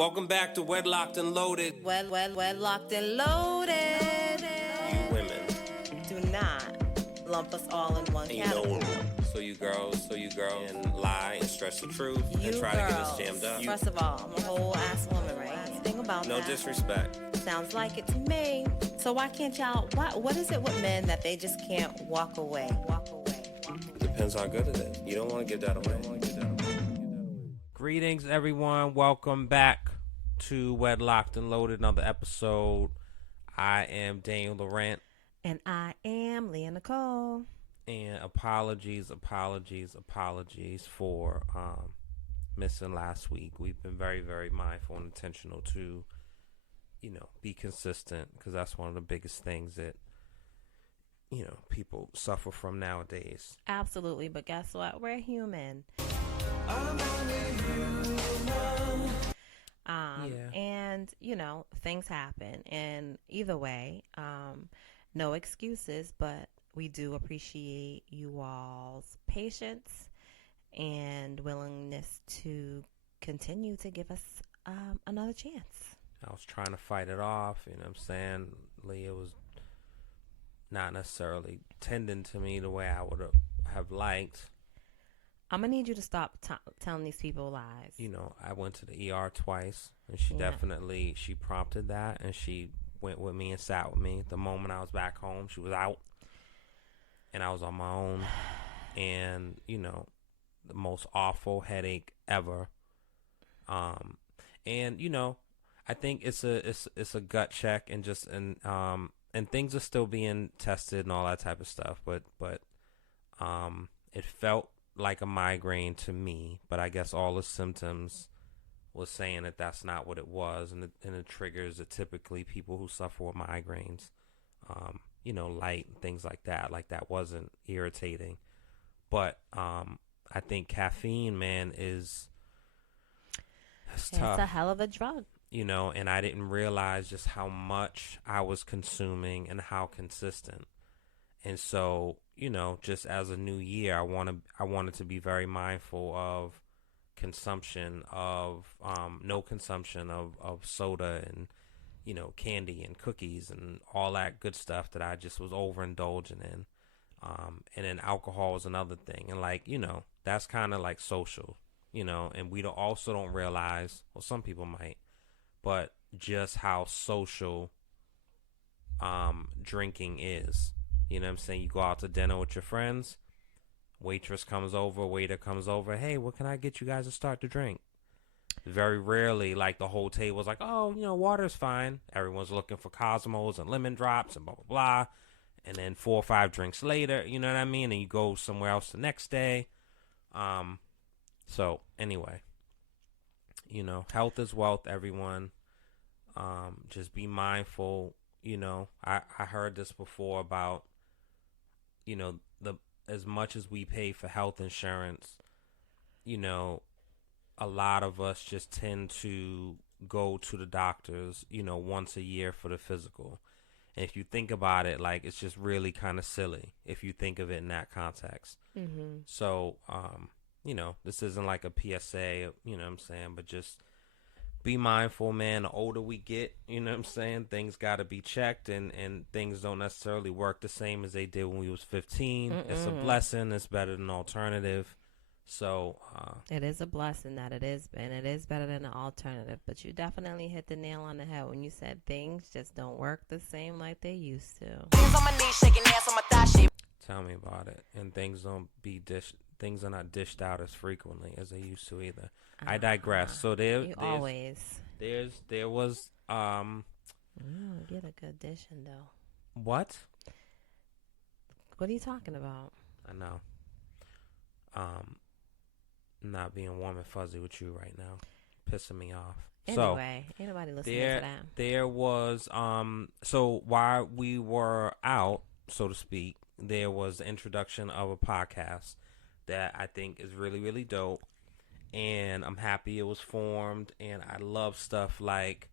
Welcome back to Wedlocked and Loaded. Wedlocked and Loaded. You women. Do not lump us all in one category. So you girls, and lie and stretch the truth and try girls, to get us jammed up. First of all, I'm a whole ass woman, right? Think about no that. No disrespect. Sounds like it to me. So why can't y'all, what is it with men that they just can't walk away? Depends how good it is. You don't want to give that away. Greetings, everyone. Welcome back to Wedlocked and Loaded, another episode. I am Daniel Laurent. And I am Leah Nicole. And apologies for missing last week. We've been very, very mindful and intentional to, be consistent, because that's one of the biggest things that, people suffer from nowadays. Absolutely, but guess what? We're human. I'm only human. And, things happen. And either way, no excuses, but we do appreciate you all's patience and willingness to continue to give us another chance. I was trying to fight it off, you know what I'm saying? Leah was not necessarily tending to me the way I would have liked. I'm going to need you to stop telling these people lies. I went to the ER twice, and she prompted that, and she went with me and sat with me. The moment I was back home, she was out, and I was on my own, and, the most awful headache ever. And, I think it's a gut check, and and things are still being tested and all that type of stuff, but it felt like a migraine to me, but I guess all the symptoms was saying that that's not what it was, and the triggers are typically people who suffer with migraines, light and things like that. Like, that wasn't irritating, but I think caffeine, man, it's tough. It's a hell of a drug. And I didn't realize just how much I was consuming and how consistent. And so, just as a new year, I wanted to be very mindful of consumption of, no consumption of soda and, candy and cookies and all that good stuff that I just was overindulging in. And then alcohol is another thing. And that's kind of like social, and we also don't realize, well, some people might, but just how social, drinking is. You know what I'm saying? You go out to dinner with your friends, waiter comes over, hey, what can I get you guys to start to drink? Very rarely, the whole table's like, oh, water's fine. Everyone's looking for Cosmos and lemon drops and blah, blah, blah. And then 4 or 5 drinks later, you know what I mean? And you go somewhere else the next day. So, anyway, health is wealth, everyone. Just be mindful. I heard this before about, as much as we pay for health insurance, a lot of us just tend to go to the doctors, once a year for the physical. And if you think about it, it's just really kind of silly if you think of it in that context. Mm-hmm. So, this isn't like a PSA, what I'm saying, but just be mindful, man. The older we get, what I'm saying, things got to be checked, and things don't necessarily work the same as they did when we was 15. Mm-mm. It's a blessing. It's better than alternative. So it is a blessing that it is, and it is better than an alternative. But you definitely hit the nail on the head when you said things just don't work the same like they used to. Tell me about it. And things are not dished out as frequently as they used to either. I digress. So there was get a good dishing though. What? What are you talking about? I know. Not being warm and fuzzy with you right now, pissing me off. Anyway, ain't nobody listening to that. There was so while we were out, so to speak, there was the introduction of a podcast that I think is really, really dope, and I'm happy it was formed. And I love stuff like,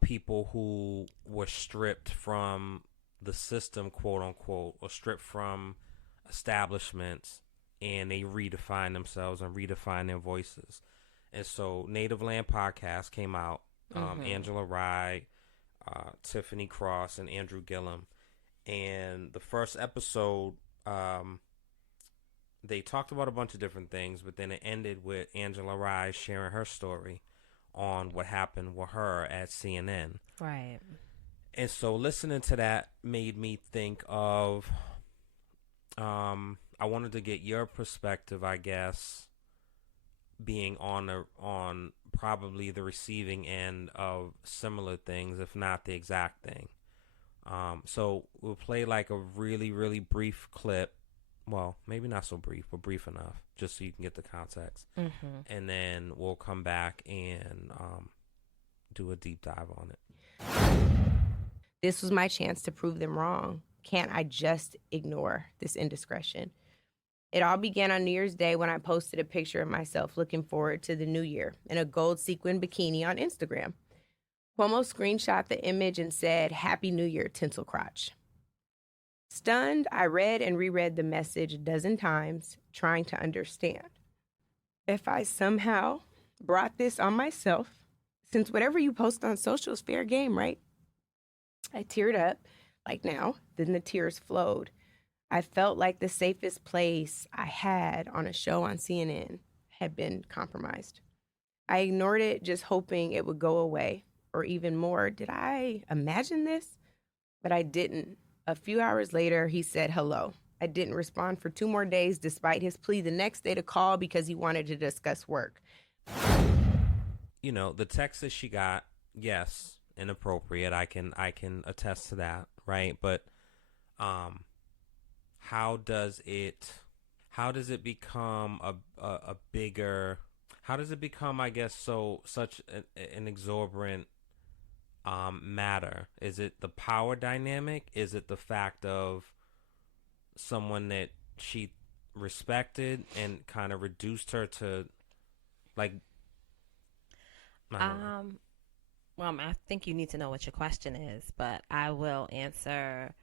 people who were stripped from the system, quote unquote, or stripped from establishments, and they redefine themselves and redefine their voices. And so Native Land podcast came out. Mm-hmm. Angela Rye, Tiffany Cross, and Andrew Gillum. And the first episode, um, they talked about a bunch of different things, but then it ended with Angela Rye sharing her story on what happened with her at CNN. Right. And so listening to that made me think of, I wanted to get your perspective, I guess, being on probably the receiving end of similar things, if not the exact thing. So we'll play like a really, really brief clip. Well, maybe not so brief, but brief enough, just so you can get the context. Mm-hmm. And then we'll come back and do a deep dive on it. This was my chance to prove them wrong. Can't I just ignore this indiscretion? It all began on New Year's Day when I posted a picture of myself looking forward to the new year in a gold sequin bikini on Instagram. Cuomo screenshot the image and said, "Happy New Year, tinsel crotch." Stunned, I read and reread the message a dozen times, trying to understand. If I somehow brought this on myself, since whatever you post on social is fair game, right? I teared up, like now, then the tears flowed. I felt like the safest place I had on a show on CNN had been compromised. I ignored it, just hoping it would go away, or even more. Did I imagine this? But I didn't. A few hours later, he said hello. I didn't respond for 2 more days, despite his plea the next day to call because he wanted to discuss work. You know, the text that she got, yes, inappropriate. I can attest to that, right? But how does it become a bigger, how does it become, I guess, such an exorbitant matter? Is it the power dynamic? Is it the fact of someone that she respected and kind of reduced her to, like, I don't know. Well, I think you need to know what your question is, but I will answer.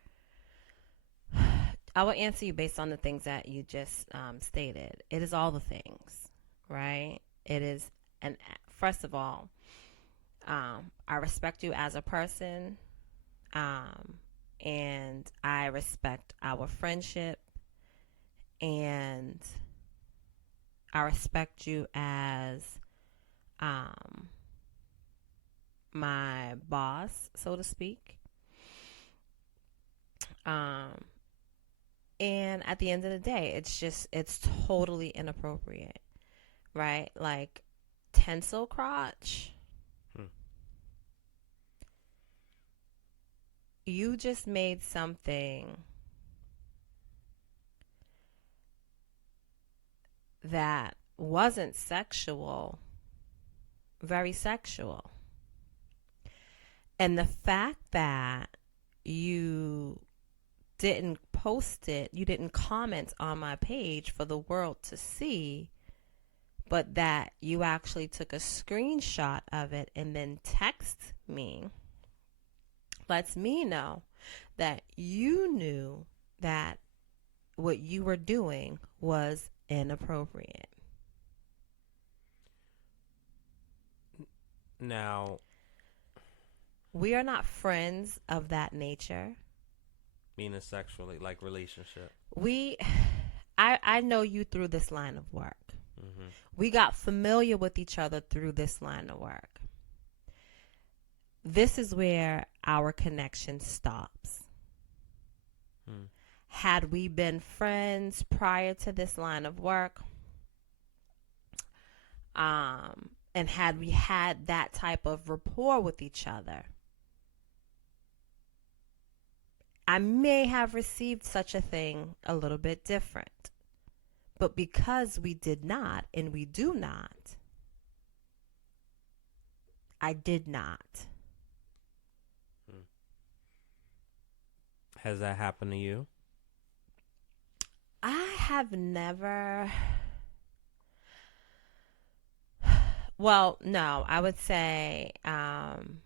I will answer you based on the things that you just stated. It is all the things, right? It is, and first of all, I respect you as a person, and I respect our friendship, and I respect you as my boss, so to speak. And at the end of the day, it's totally inappropriate, right? Like, tinsel crotch. Hmm. You just made something that wasn't sexual very sexual. And the fact that you didn't post it, you didn't comment on my page for the world to see, but that you actually took a screenshot of it and then text me, lets me know that you knew that what you were doing was inappropriate. Now, we are not friends of that nature. meaning sexually, like relationship. I know you through this line of work. Mm-hmm. We got familiar with each other through this line of work. This is where our connection stops. Hmm. Had we been friends prior to this line of work, and had we had that type of rapport with each other, I may have received such a thing a little bit different. But because we did not, and we do not, I did not. Has that happened to you? I have never. Well, no, I would say, and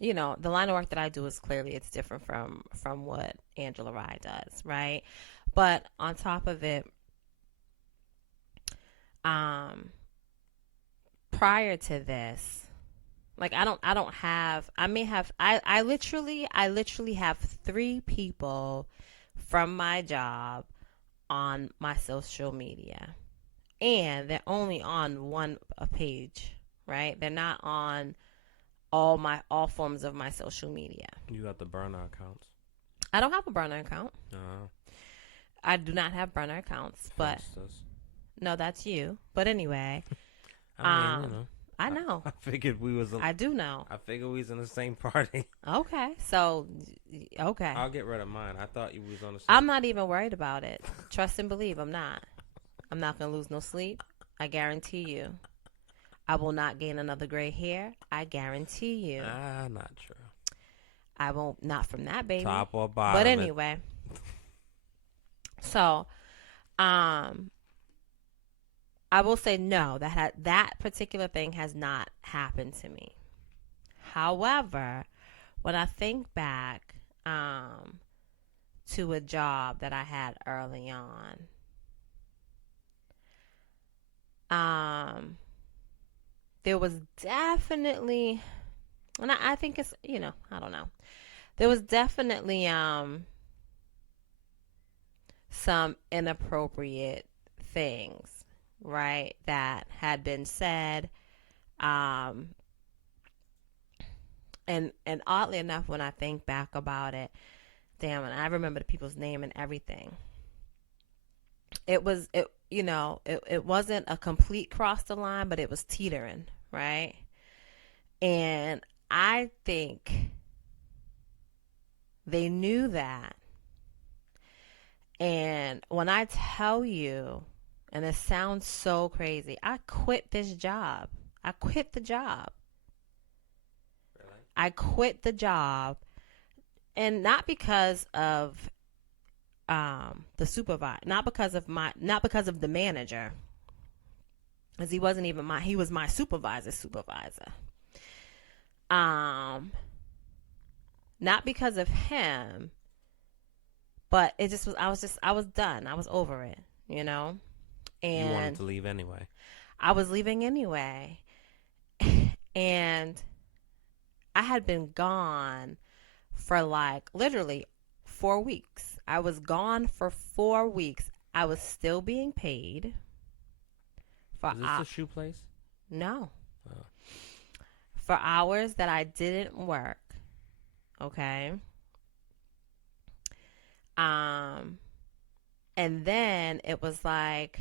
you know, the line of work that I do is clearly it's different from what Angela Rye does, right? But on top of it, Um, prior to this, like I literally have 3 people from my job on my social media, and they're only on one page, right? They're not on all forms of my social media. You got the burner accounts. I don't have a burner account. Uh, I do not have burner accounts, but no, that's you. But anyway, I mean, you know. I know. I figured we was. I do know. I figured we was in the same party. Okay, so okay. I'll get rid of mine. I thought you was on the same. I'm not even worried about it. Trust and believe, I'm not. I'm not gonna lose no sleep. I guarantee you. I will not gain another gray hair. I guarantee you. Not true. I won't. Not from that baby. Top or bottom. But anyway. So, I will say no. That particular thing has not happened to me. However, when I think back to a job that I had early on, there was definitely, and I think it's, I don't know. There was definitely some inappropriate things, right, that had been said. And oddly enough, when I think back about it, damn, and I remember the people's name and everything. It wasn't a complete cross the line, but it was teetering, right? And I think they knew that. And when I tell you, and it sounds so crazy, I quit this job. I quit the job. Really? I quit the job, and not because of the supervisor, not because of the manager, because he wasn't even he was my supervisor. Not because of him, but it just was. I was done. I was over it, And you wanted to leave anyway. I was leaving anyway, and I had been gone for like literally 4 weeks. I was gone for 4 weeks. I was still being paid. Is this a shoe place? No. Oh. For hours that I didn't work. Okay. And then it was like,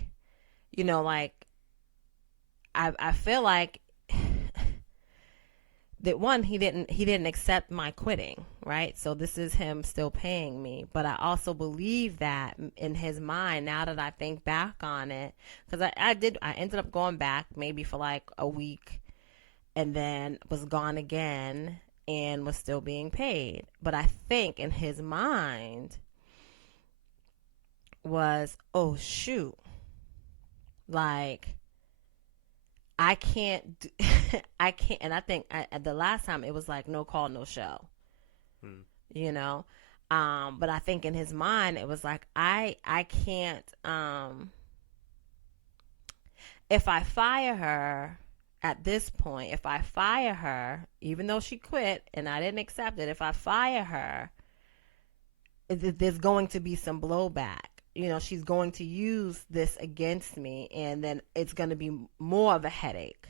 I feel like that one, he didn't accept my quitting, right? So this is him still paying me. But I also believe that in his mind, now that I think back on it, because I ended up going back maybe for like a week, and then was gone again and was still being paid. But I think in his mind was, oh shoot, like I can't and I think at the last time it was like no call, no show. But I think in his mind it was like I can't if I fire her at this point, if I fire her, even though she quit and I didn't accept it, if I fire her, there's going to be some blowback. She's going to use this against me, and then it's going to be more of a headache,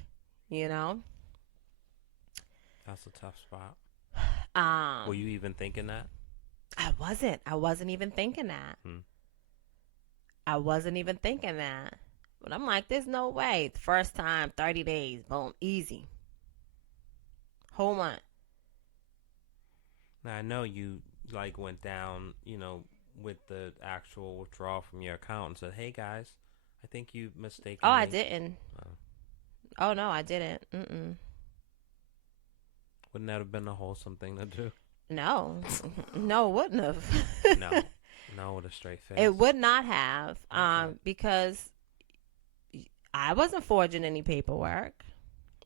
That's a tough spot. Were you even thinking that? I wasn't even thinking that. I wasn't even thinking that. But I'm like, there's no way. First time, 30 days, boom, easy. Whole month. Now, I know you, went down, with the actual withdrawal from your account and said, hey, guys, I think you mistaken Oh, me. I didn't. Oh, no, I didn't. Wouldn't that have been a wholesome thing to do? No. No, it wouldn't have. No, with a straight face. It would not have, Okay. because I wasn't forging any paperwork.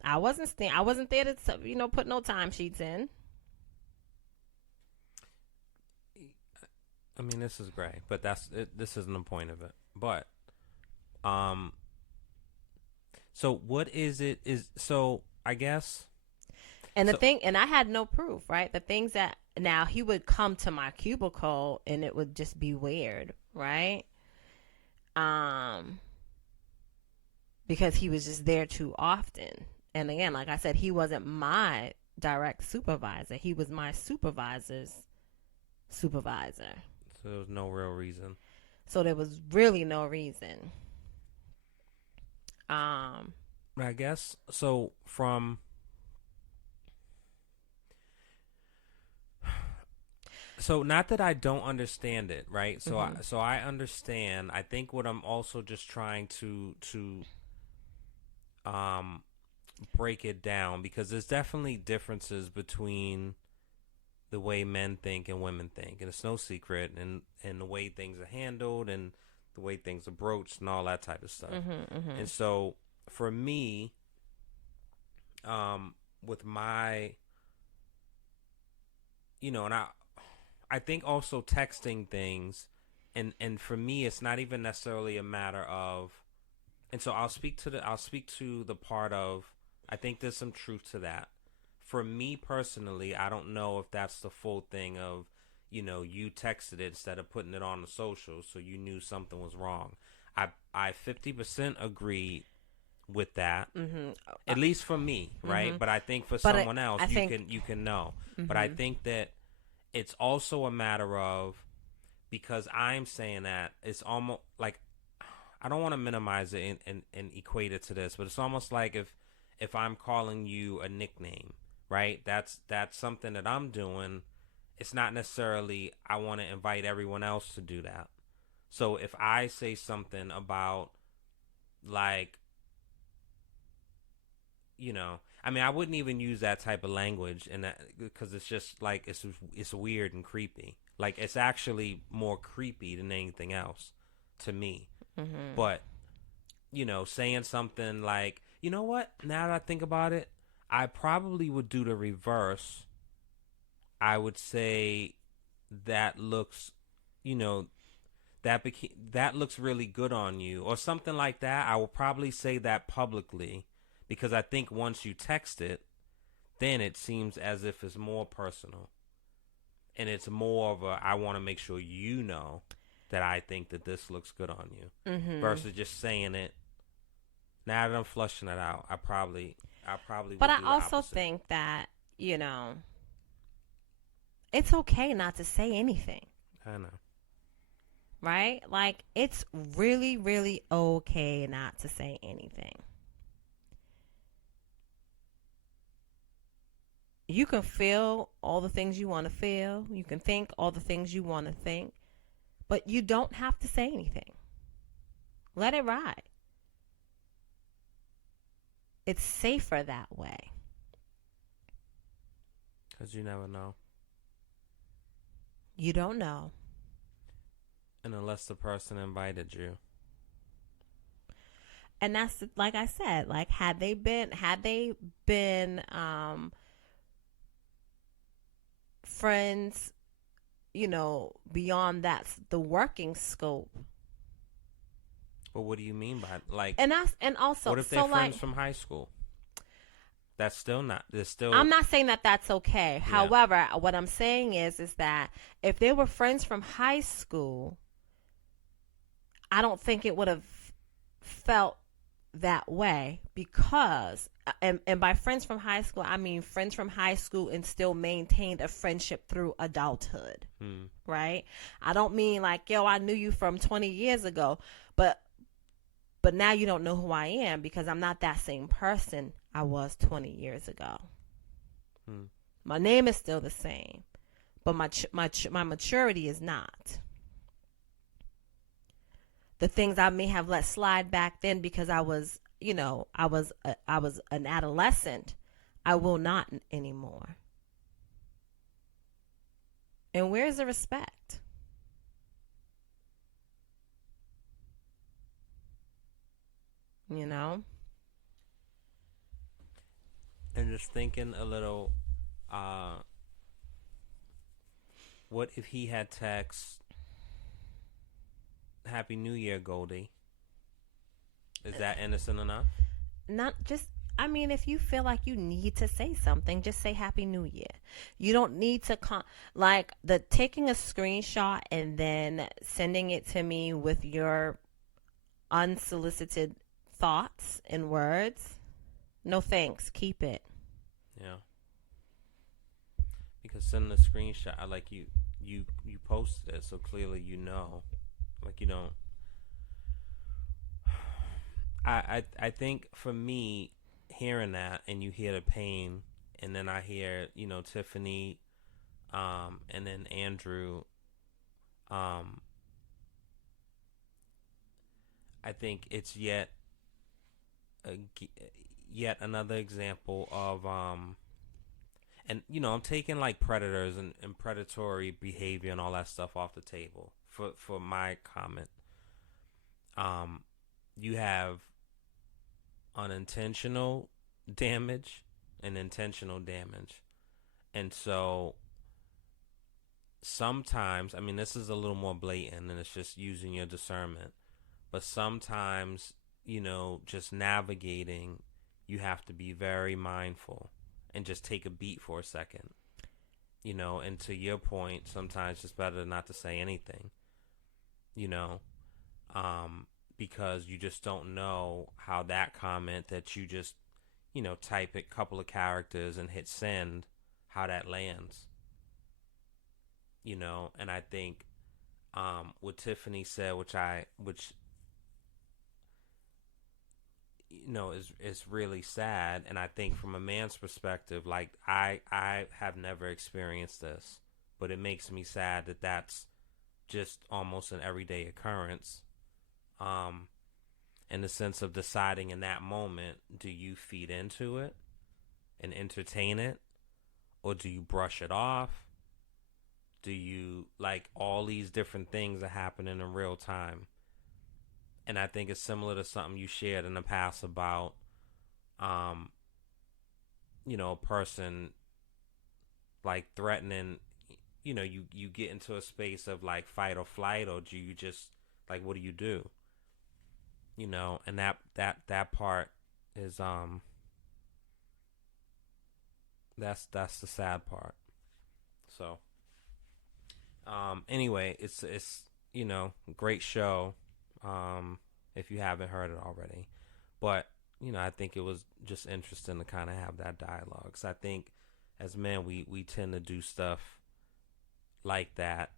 I wasn't there to, put no timesheets in. I mean, this is great, but this isn't the point of it. But, So what is it? Is so I guess And the so. thing, and I had no proof, right? The things that now he would come to my cubicle and it would just be weird, right? Um, because he was just there too often. And again, like I said, he wasn't my direct supervisor. He was my supervisor's supervisor. So there was no real reason. So there was really no reason. Um, I guess so. From so not that I don't understand it, right? So I understand. I think what I'm also just trying to um break it down, because there's definitely differences between the way men think and women think, and it's no secret, and the way things are handled and the way things are broached and all that type of stuff. And so for me, with my, and I think also texting things, and for me it's not even necessarily a matter of, and so I'll speak to the part of, I think there's some truth to that. For me personally, I don't know if that's the full thing of, you texted it instead of putting it on the social, so you knew something was wrong. I 50% agree with that, at least for me, right? But I think for someone else, you can know. But I think that it's also a matter of, because I'm saying that, it's almost like, I don't want to minimize it and equate it to this, but it's almost like if I'm calling you a nickname, right? That's something that I'm doing. It's not necessarily I want to invite everyone else to do that. So if I say something about, like, I mean, I wouldn't even use that type of language, and that, because it's just like it's weird and creepy. Like, it's actually more creepy than anything else to me. But saying something like, you know what? Now that I think about it, I probably would do the reverse. I would say that looks, you know, that looks really good on you, or something like that. I will probably say that publicly, because I think once you text it, then it seems as if it's more personal, and it's more of a, I want to make sure you know that I think that this looks good on you, versus just saying it. Now that I'm flushing it out, I probably but would I do the also opposite. think that, it's okay not to say anything, I know. right? Like, it's really, really okay not to say anything. You can feel all the things you want to feel. You can think all the things you want to think. But you don't have to say anything. Let it ride. It's safer that way. Because you never know. You don't know. And unless the person invited you. And that's, like I said, like, had they been friends, beyond that, the working scope. But what do you mean by, like? And also, What if they're so, friends like, from high school? That's still not. There's still. I'm not saying that that's okay. Yeah. However, what I'm saying is that if they were friends from high school, I don't think it would have felt that way, because and by friends from high school, I mean friends from high school and still maintained a friendship through adulthood. Right? I don't mean like, yo, I knew you from 20 years ago, but now you don't know who I am, because I'm not that same person I was 20 years ago. My name is still the same, but my maturity is not. The things I may have let slide back then because I was an adolescent, I will not anymore. And where's the respect? And just thinking a little, what if he had text, "Happy New Year, Goldie"? Is that innocent enough? not just, I mean, if you feel like you need to say something, just say Happy New Year. You don't need to like the taking a screenshot and then sending it to me with your unsolicited thoughts and words. No thanks. Keep it. Yeah. Because sending a screenshot, like you posted it, so clearly you know, like you don't. I think for me, hearing that and you hear the pain, and then I hear Tiffany, and then Andrew, um, I think it's a, yet another example of and I'm taking like predators and predatory behavior and all that stuff off the table for my comment. You have unintentional damage and intentional damage, and so sometimes, I mean, this is a little more blatant and it's just using your discernment, but sometimes just navigating, you have to be very mindful and just take a beat for a second. And to your point, sometimes it's better not to say anything, you know, because you just don't know how that comment that you just, type a couple of characters and hit send, how that lands, and I think what Tiffany said, which is really sad. And I think from a man's perspective, like I have never experienced this, but it makes me sad that that's just almost an everyday occurrence. In the sense of deciding in that moment, do you feed into it and entertain it, or do you brush it off? Do you, like, all these different things are happening in real time? And I think it's similar to something you shared in the past about, a person like threatening, you get into a space of like fight or flight, or do you just, like, what do you do? And that part is, that's the sad part. So, anyway, it's great show. If you haven't heard it already, but I think it was just interesting to kind of have that dialogue. So I think as men, we tend to do stuff like that.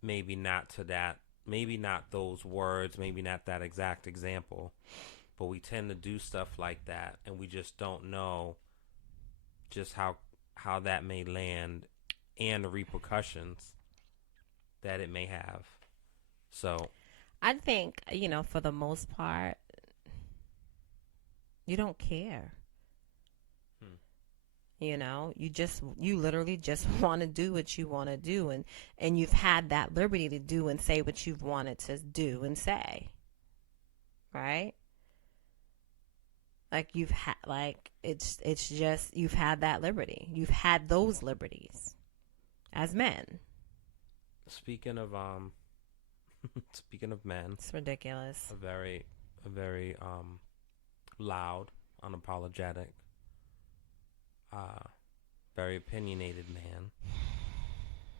Maybe not to that. Maybe not those words. Maybe not that exact example. But we tend to do stuff like that, and we just don't know just how that may land and the repercussions that it may have. So I think, for the most part, you don't care. You literally just want to do what you want to do, and you've had that liberty to do and say what you've wanted to do and say. Right? Like you've had, like, it's just, you've had that liberty. You've had those liberties as men. Speaking of men, it's ridiculous. A very loud, unapologetic, very opinionated man.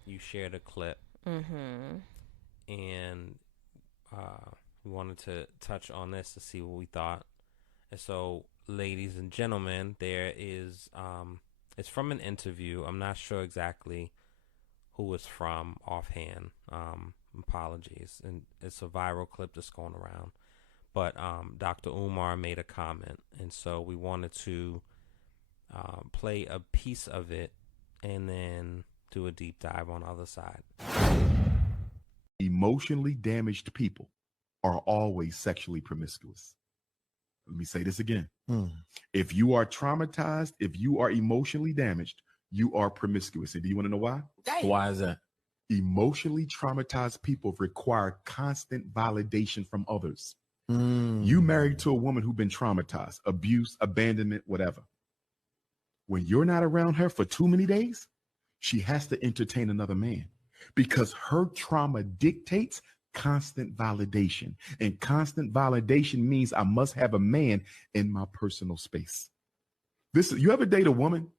You shared a clip, and we wanted to touch on this to see what we thought. And so, ladies and gentlemen, there is it's from an interview. I'm not sure exactly who it's from offhand. Apologies. And it's a viral clip that's going around. But Dr. Umar made a comment, and so we wanted to play a piece of it and then do a deep dive on the other side. Emotionally damaged people are always sexually promiscuous. Let me say this again. If you are traumatized, if you are emotionally damaged, you are promiscuous. And do you want to know why? Damn. Why is that? Emotionally traumatized people require constant validation from others. You married to a woman who's been traumatized, abuse, abandonment, whatever. When you're not around her for too many days, she has to entertain another man because her trauma dictates constant validation. And constant validation means I must have a man in my personal space. You ever date a woman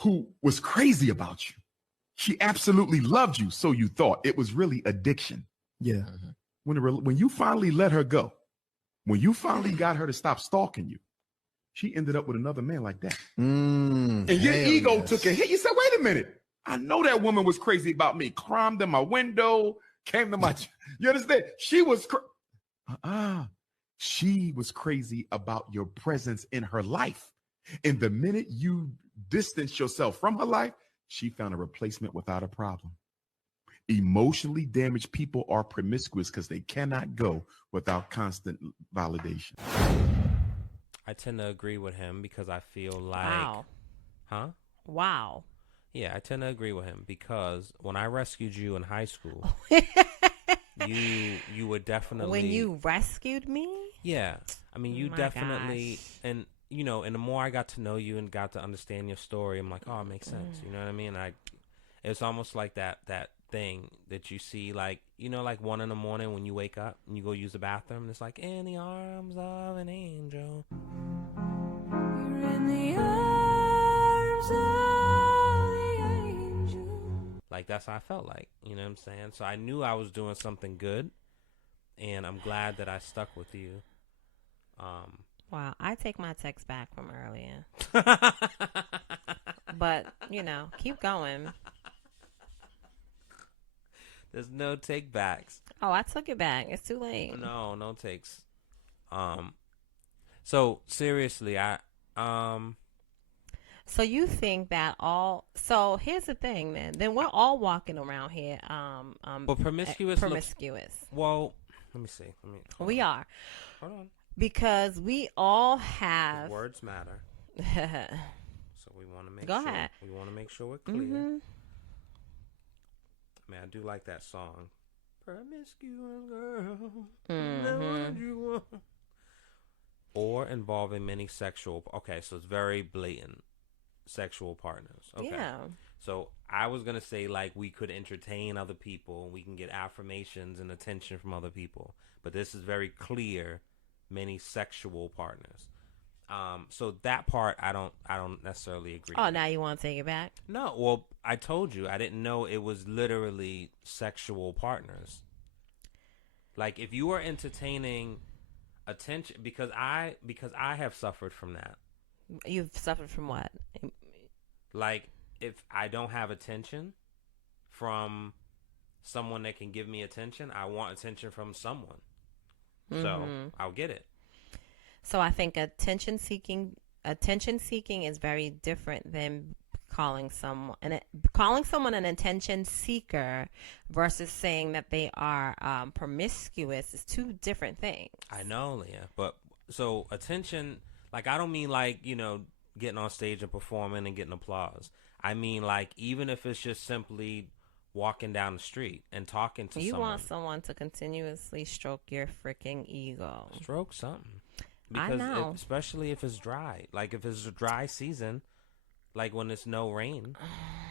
who was crazy about you? She absolutely loved you, so you thought. It was really addiction. Yeah. When you finally let her go, when you finally got her to stop stalking you, she ended up with another man like that. And your ego took a hit. You said, wait a minute. I know that woman was crazy about me. Climbed in my window, came to my... You understand? She was... She was crazy about your presence in her life. And the minute you distance yourself from her life, she found a replacement without a problem. Emotionally damaged people are promiscuous because they cannot go without constant validation. I tend to agree with him because I feel like... Wow. Huh? Wow. Yeah, I tend to agree with him because when I rescued you in high school, you were definitely... When you rescued me? Yeah. I mean, you My definitely... gosh. And, you know, and the more I got to know you and got to understand your story, I'm like, oh, it makes sense. You know what I mean? It's almost like that thing that you see, like, you know, like 1 a.m. when you wake up and you go use the bathroom, and it's like, in the arms of an angel. You're in the arms of the angel. Like, that's how I felt like, you know what I'm saying? So I knew I was doing something good, and I'm glad that I stuck with you. Wow, I take my text back from earlier. But, you know, keep going. There's no take backs. Oh, I took it back. It's too late. No takes. So seriously, So you think that so here's the thing, man. Then we're all walking around here, but promiscuous. Promiscuous. Well, let me see. We are. Hold on. Because we all have... Words matter. So we want to make Go sure. ahead. We want to make sure we're clear. Mm-hmm. Man, I do like that song. Promiscuous girl. Mm-hmm. Never you want. Or involving many sexual... Okay, so it's very blatant. Sexual partners. Okay. Yeah. So I was going to say, like, we could entertain other people. And we can get affirmations and attention from other people. But this is very clear. Many sexual partners. So that part I don't necessarily agree Oh, with. now you want to take it back? No, well, I told you I didn't know it was literally sexual partners. Like if you were entertaining attention because I have suffered from that. You've suffered from what? Like if I don't have attention from someone that can give me attention, I want attention from someone. So I'll get it. So I think attention seeking is very different than calling someone an attention seeker versus saying that they are promiscuous is two different things. I know, Leah, but so attention, like I don't mean like, you know, getting on stage and performing and getting applause. I mean like even if it's just simply walking down the street and talking to someone. You want someone to continuously stroke your freaking ego. Stroke something. I Because know. especially if it's dry. Like if it's a dry season, like when it's no rain,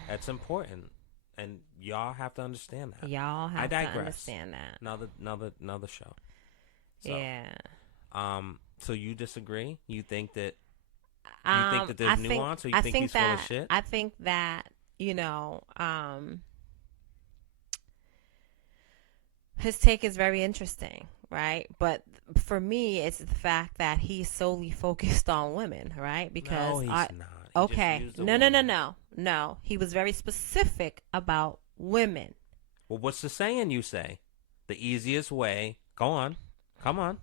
that's important. And y'all have to understand that. Y'all have to understand that. Another show. So, yeah. So you disagree? You think that there's nuance, or you think he's full of shit? I think that, you know, his take is very interesting, right? But for me, it's the fact that he's solely focused on women, right? Because no, he's not. He okay, just used the woman. No. He was very specific about women. Well, what's the saying you say? The easiest way. Go on. Come on.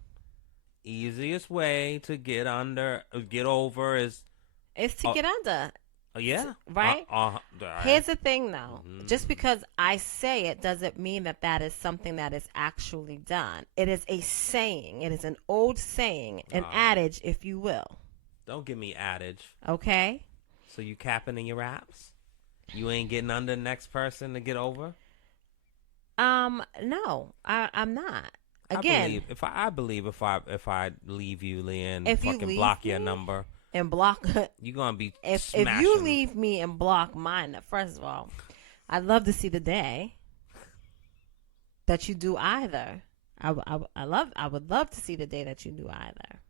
Easiest way to get over is to get under. Yeah. Right? Here's the thing, though. Just because I say it doesn't mean that is something that is actually done. It is a saying. It is an old saying, an adage, if you will. Don't give me adage. Okay? So you capping in your raps? You ain't getting under the next person to get over? No, I'm not. Again, I believe if I leave you, Leah, and if you fucking leave block me, your number, and block, you're gonna be if smashing. you leave me and block mine. First of all, I'd love to see the day. that you do either. I would love to see the day that you do either.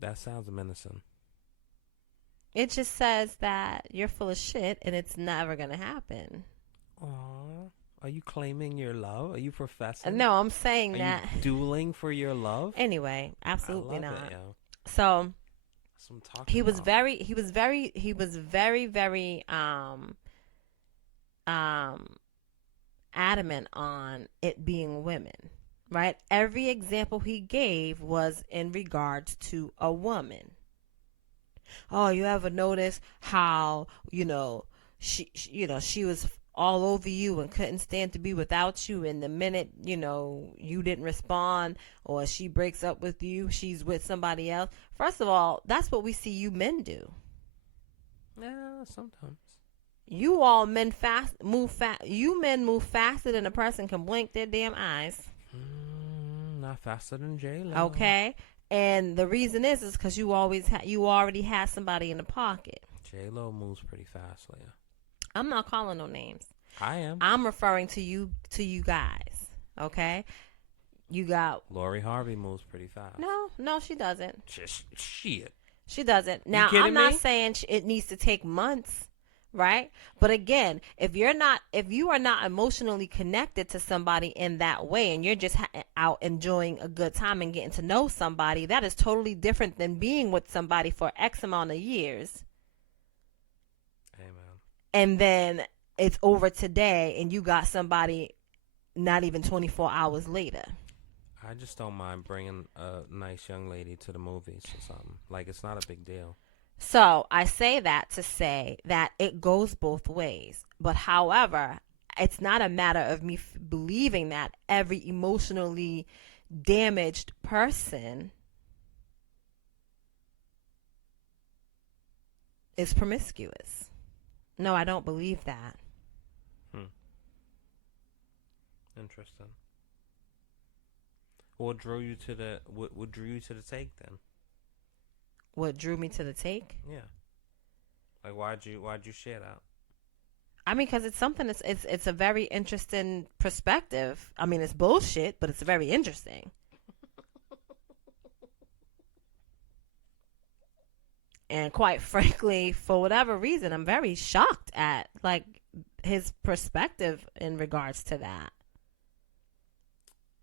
That sounds menacing. It just says that you're full of shit and it's never going to happen. Aww. Are you claiming your love? Are you professing? No, I'm saying Are that. you dueling for your love? Anyway, absolutely I love not. it, yo. So That's what I'm talking he was about. very adamant on it being women, right? Every example he gave was in regards to a woman. Oh, you ever notice how, she was all over you and couldn't stand to be without you, and the minute, you didn't respond or she breaks up with you, she's with somebody else. First of all, that's what we see you men do. Yeah, sometimes. You all men move fast. You men move faster than a person can blink their damn eyes. Not faster than J-Lo. Okay, and the reason is because you already had somebody in the pocket. J-Lo moves pretty fast, Leah. I'm not calling no names. I am. I'm referring to you guys. Okay, you got Lori Harvey moves pretty fast. No, she doesn't. Shit. She doesn't. Now, I'm not saying it needs to take months. Right? But again, if you are not emotionally connected to somebody in that way and you're just out enjoying a good time and getting to know somebody, that is totally different than being with somebody for X amount of years. Amen. And then it's over today and you got somebody not even 24 hours later. I just don't mind bringing a nice young lady to the movies or something. Like, it's not a big deal. So I say that to say that it goes both ways. But however, it's not a matter of me believing that every emotionally damaged person is promiscuous. No, I don't believe that. Interesting. What drew you to the what drew you to the take then? What drew me to the take? Yeah. Like, why'd you share that? I mean, because it's something that's it's a very interesting perspective. I mean, it's bullshit, but it's very interesting. And quite frankly, for whatever reason, I'm very shocked at like his perspective in regards to that.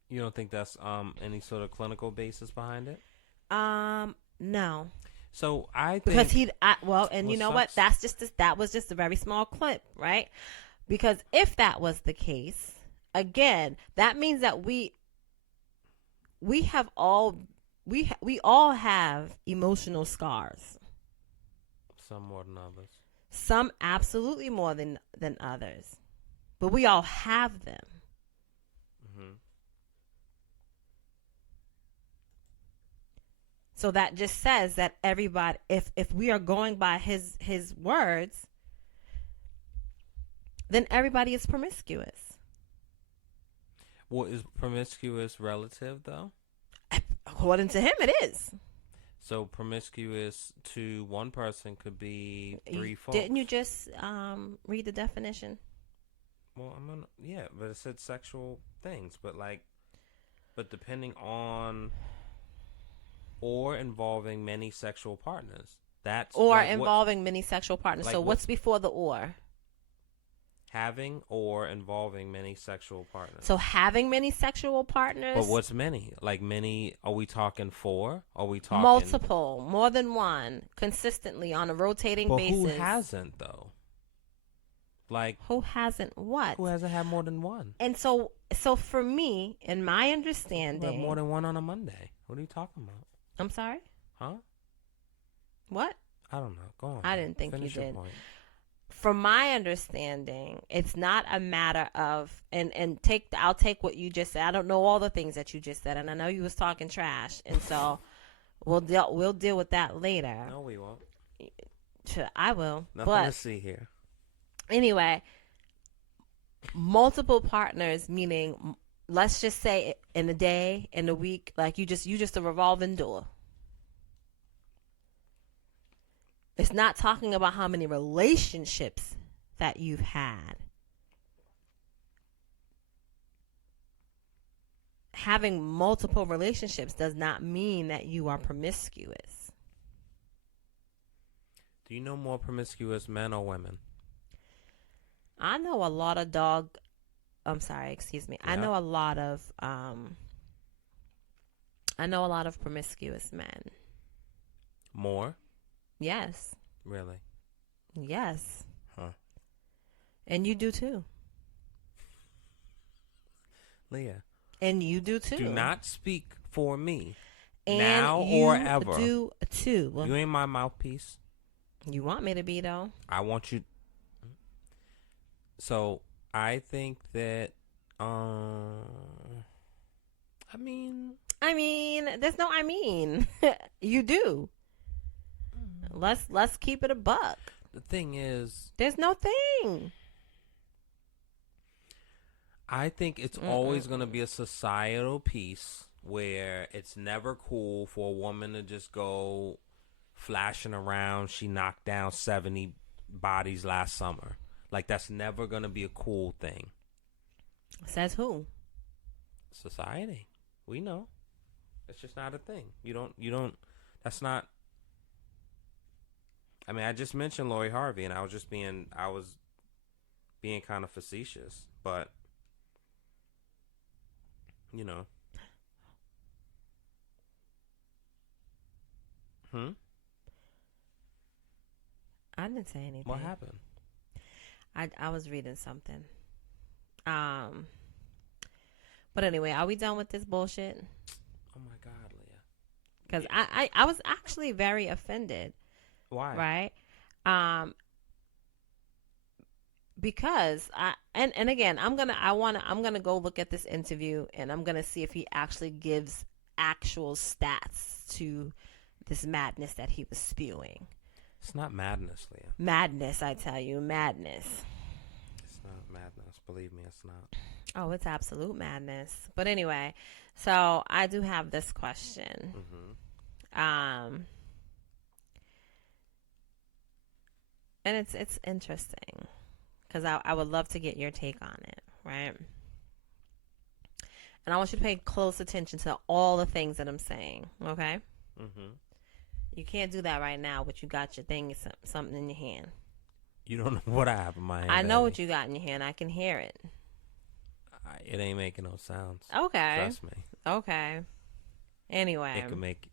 You don't think that's any sort of clinical basis behind it? No. So I think because you know what? That was just a very small clip, right? Because if that was the case, again, that means that we all have emotional scars. Some more than others. Some absolutely more than others, but we all have them. Mm-hmm. So that just says that everybody, if we are going by his words, then everybody is promiscuous. Well, is promiscuous relative though? According to him, it is. So promiscuous to one person could be 3 folks. Didn't you just read the definition? Well, but it said sexual things, but depending on or involving many sexual partners. That's involving many sexual partners. So what's before the or? Having or involving many sexual partners. So having many sexual partners. But what's many? Like many? Are we talking 4? Are we talking multiple, more than one, consistently on a rotating basis? Who hasn't though? Like who hasn't what? Who hasn't had more than one? And so for me, in my understanding, more than one on a Monday. What are you talking about? I'm sorry? Huh? What? I don't know. Go on. I didn't think Finish you your did. Point. From my understanding, it's not a matter of I'll take what you just said. I don't know all the things that you just said, and I know you was talking trash, and so we'll deal with that later. No, we won't. I will. Nothing to see here. Anyway, multiple partners, meaning let's just say in a day, in a week, like you just a revolving door. It's not talking about how many relationships that you've had. having multiple relationships does not mean that you are promiscuous. Do you know more promiscuous men or women? I know a lot of I know a lot of promiscuous men. More? Yes. Really? Yes. Huh. And you do too. Leah. And you do too. Do not speak for me. And now or ever. You do too. You ain't my mouthpiece. You want me to be, though. I want you. So I think that there's no you do. Let's keep it a buck. The thing is, there's no thing. I think it's always going to be a societal piece where it's never cool for a woman to just go flashing around. She knocked down 70 bodies last summer. Like, that's never going to be a cool thing. Says who? Society. We know. It's just not a thing. You don't, that's not. I mean, I just mentioned Lori Harvey, and I was being kind of facetious, but, you know. I didn't say anything. What happened? I was reading something. But anyway, are we done with this bullshit? Oh my God, Leah. Because I was actually very offended. Why? Right? Because again, I'm gonna go look at this interview, and I'm gonna see if he actually gives actual stats to this madness that he was spewing. It's not madness, Leah. Madness, I tell you, madness. It's not madness. Believe me, it's not. Oh, it's absolute madness. But anyway, so I do have this question. And it's interesting because I would love to get your take on it, right? And I want you to pay close attention to all the things that I'm saying, okay? You can't do that right now, but you got your thing, something in your hand. You don't know what I have in my hand. I know what you got in your hand. I can hear it. It ain't making no sounds. Okay. Trust me. Okay. Anyway. It can make.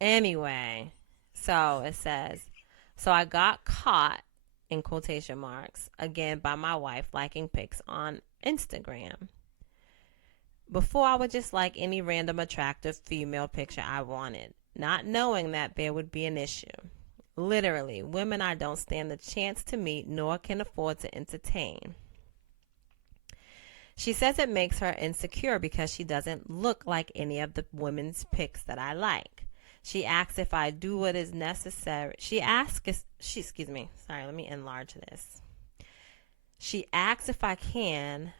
Anyway. So it says, so I got caught, in quotation marks, again by my wife liking pics on Instagram. Before I would just like any random attractive female picture I wanted, not knowing that there would be an issue. Literally, women I don't stand the chance to meet nor can afford to entertain. She says it makes her insecure because she doesn't look like any of the women's pics that I like. She asks if I do what is necessary. Excuse me. Sorry, let me enlarge this. She asks if I can,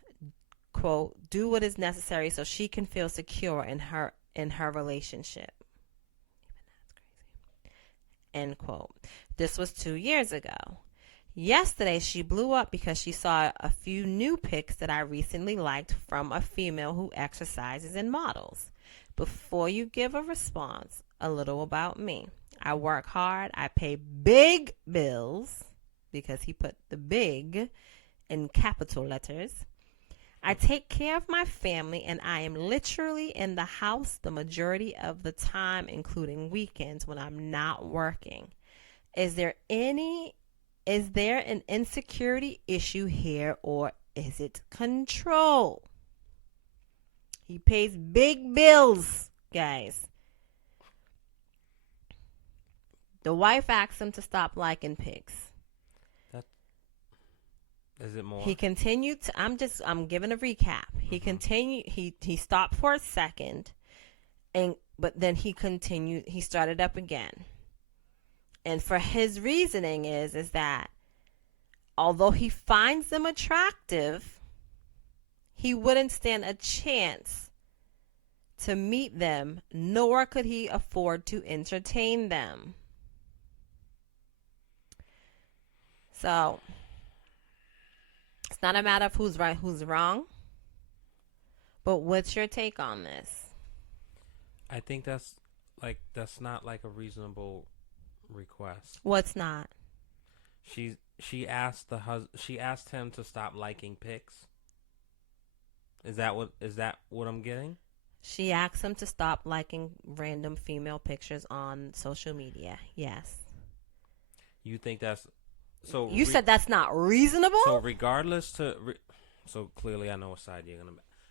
quote, do what is necessary so she can feel secure in her relationship. End quote. This was 2 years ago. Yesterday, she blew up because she saw a few new pics that I recently liked from a female who exercises and models. Before you give a response, a little about me. I work hard. I pay big bills, because he put the big in capital letters. I take care of my family, and I am literally in the house the majority of the time, including weekends when I'm not working. Is there an insecurity issue here, or is it control? He pays big bills, guys. The wife asks him to stop liking pics. Is it more? He continued to, I'm giving a recap. He continued, he stopped for a second, but then he started up again. And for his reasoning is that although he finds them attractive, he wouldn't stand a chance to meet them, nor could he afford to entertain them. So it's not a matter of who's right, who's wrong. But what's your take on this? I think that's not like a reasonable request. What's not? She asked him to stop liking pics. Is that what I'm getting? She asked him to stop liking random female pictures on social media. Yes. You think that's so? You said that's not reasonable? So so clearly I know what side you're gonna.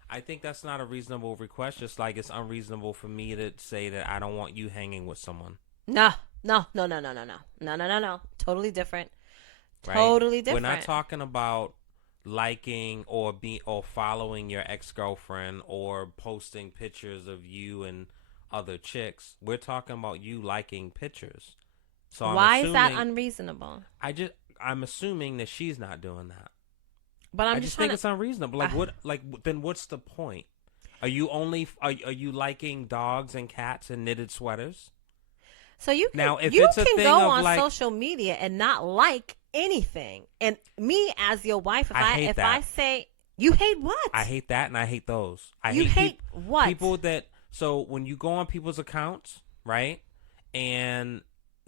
I think that's not a reasonable request. Just like it's unreasonable for me to say that I don't want you hanging with someone. No. Totally different. Right? Totally different. We're not talking about liking or following your ex-girlfriend or posting pictures of you and other chicks. We're talking about you liking pictures. So why is that unreasonable? I'm assuming that she's not doing that. But I just think it's unreasonable. Then what's the point? Are you liking dogs and cats and knitted sweaters? So you can, now, if you it's a can thing go of on like, social media and not like anything. And me as your wife, if I say you hate what? I hate that, and I hate those. You hate what? People that when you go on people's accounts, right, and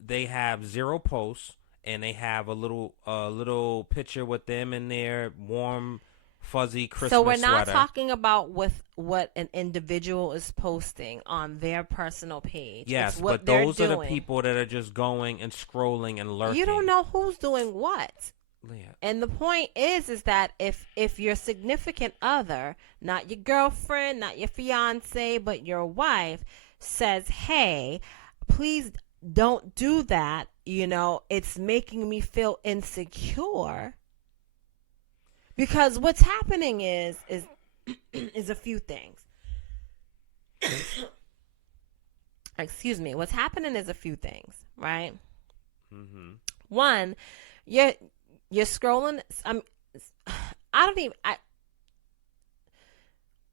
they have 0 posts, and they have a little picture with them in their warm, fuzzy Christmas sweater. So we're not sweater. talking about with what an individual is posting on their personal page. Yes, it's what but those are doing. the people that are just going and scrolling and lurking. You don't know who's doing what. Leah. And the point is that if your significant other, not your girlfriend, not your fiance, but your wife, says, "Hey, please don't do that," it's making me feel insecure. Because what's happening is a few things. Excuse me. What's happening is a few things, right? Mm-hmm. One, you're scrolling.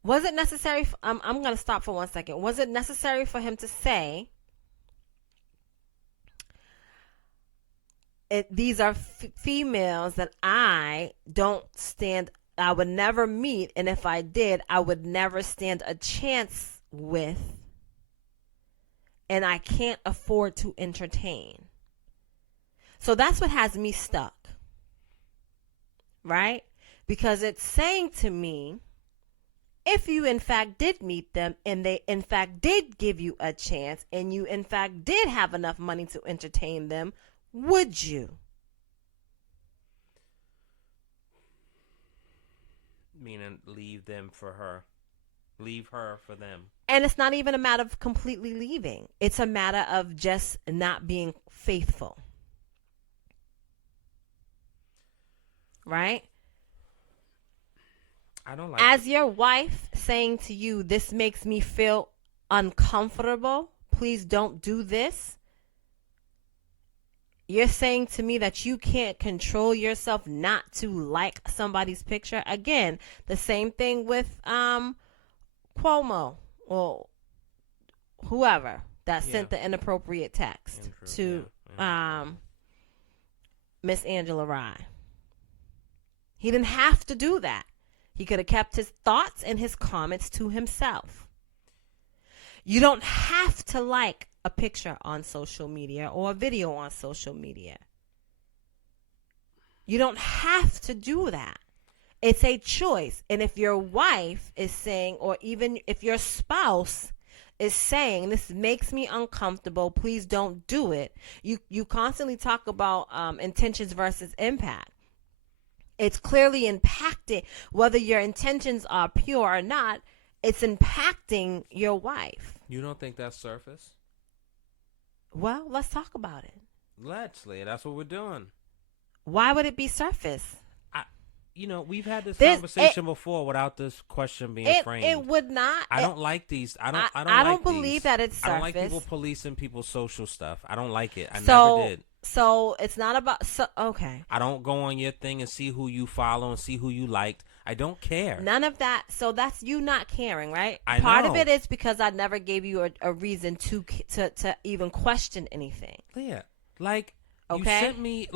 Was it necessary? I'm going to stop for 1 second. Was it necessary for him to say, these are females that I would never meet, and if I did, I would never stand a chance with, and I can't afford to entertain. So that's what has me stuck, right? Because it's saying to me, if you in fact did meet them and they in fact did give you a chance and you in fact did have enough money to entertain them, would you? Meaning leave them for her. Leave her for them. And it's not even a matter of completely leaving. It's a matter of just not being faithful. Right? I don't like As your wife saying to you, this makes me feel uncomfortable. Please don't do this. You're saying to me that you can't control yourself not to like somebody's picture. Again, the same thing with Cuomo or whoever that sent the inappropriate text to Miss Angela Rye. He didn't have to do that. He could have kept his thoughts and his comments to himself. You don't have to like a picture on social media or a video on social media. You don't have to do that. It's a choice. And if your wife is saying, or even if your spouse is saying, this makes me uncomfortable, please don't do it. You constantly talk about intentions versus impact. It's clearly impacting, whether your intentions are pure or not, it's impacting your wife. You don't think that's surface? Well, let's talk about it. Let's, Leah. That's what we're doing. Why would it be surface? We've had this conversation before without this question being framed. It would not. I don't like these. I don't believe that it's surface. I don't like people policing people's social stuff. I don't like it. I never did. So it's not about. Okay. I don't go on your thing and see who you follow and see who you liked. I don't care. None of that. So that's you not caring, right? Part of it is because I never gave you a reason to even question anything. Leah, like you sent me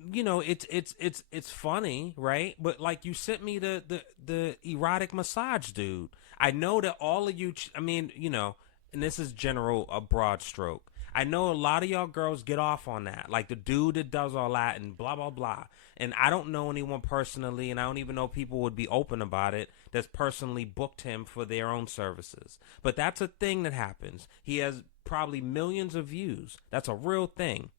it's funny, right? But like you sent me the erotic massage dude. I know that all of you, I mean, you know, and this is general, a broad stroke. I know a lot of y'all girls get off on that, like the dude that does all that and blah, blah, blah. And I don't know anyone personally, and I don't even know people would be open about it, that's personally booked him for their own services. But that's a thing that happens. He has probably millions of views. That's a real thing.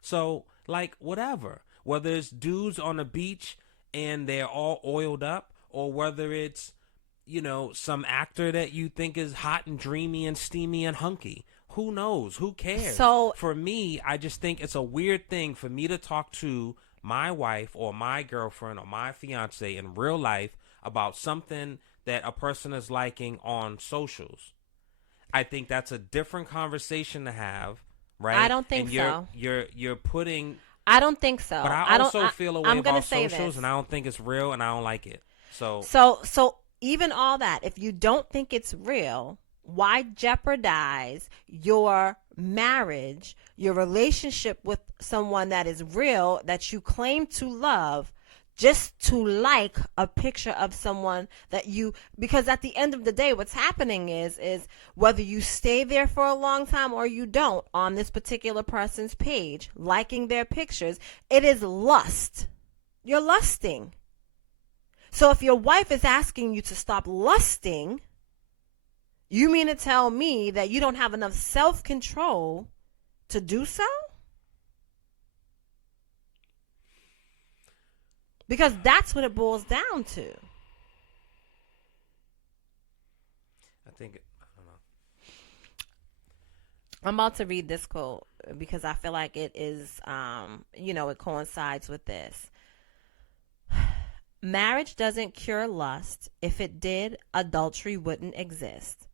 So, like, whatever. Whether it's dudes on the beach and they're all oiled up, or whether it's, you know, some actor that you think is hot and dreamy and steamy and hunky. Who knows? Who cares? So for me, I just think it's a weird thing for me to talk to my wife or my girlfriend or my fiance in real life about something that a person is liking on socials. I think that's a different conversation to have, right? I don't think and so. You're putting. I don't think so. But I also feel a way I'm gonna about say socials, this. and I don't think it's real, and I don't like it. So even all that, if you don't think it's real, why jeopardize your marriage, your relationship with someone that is real, that you claim to love, just to like a picture of someone that you, because at the end of the day, what's happening is whether you stay there for a long time or you don't on this particular person's page, liking their pictures, it is lust. You're lusting. So if your wife is asking you to stop lusting, you mean to tell me that you don't have enough self-control to do so? Because that's what it boils down to. I think, I don't know. I'm about to read this quote because I feel like it is, it coincides with this. Marriage doesn't cure lust. If it did, adultery wouldn't exist.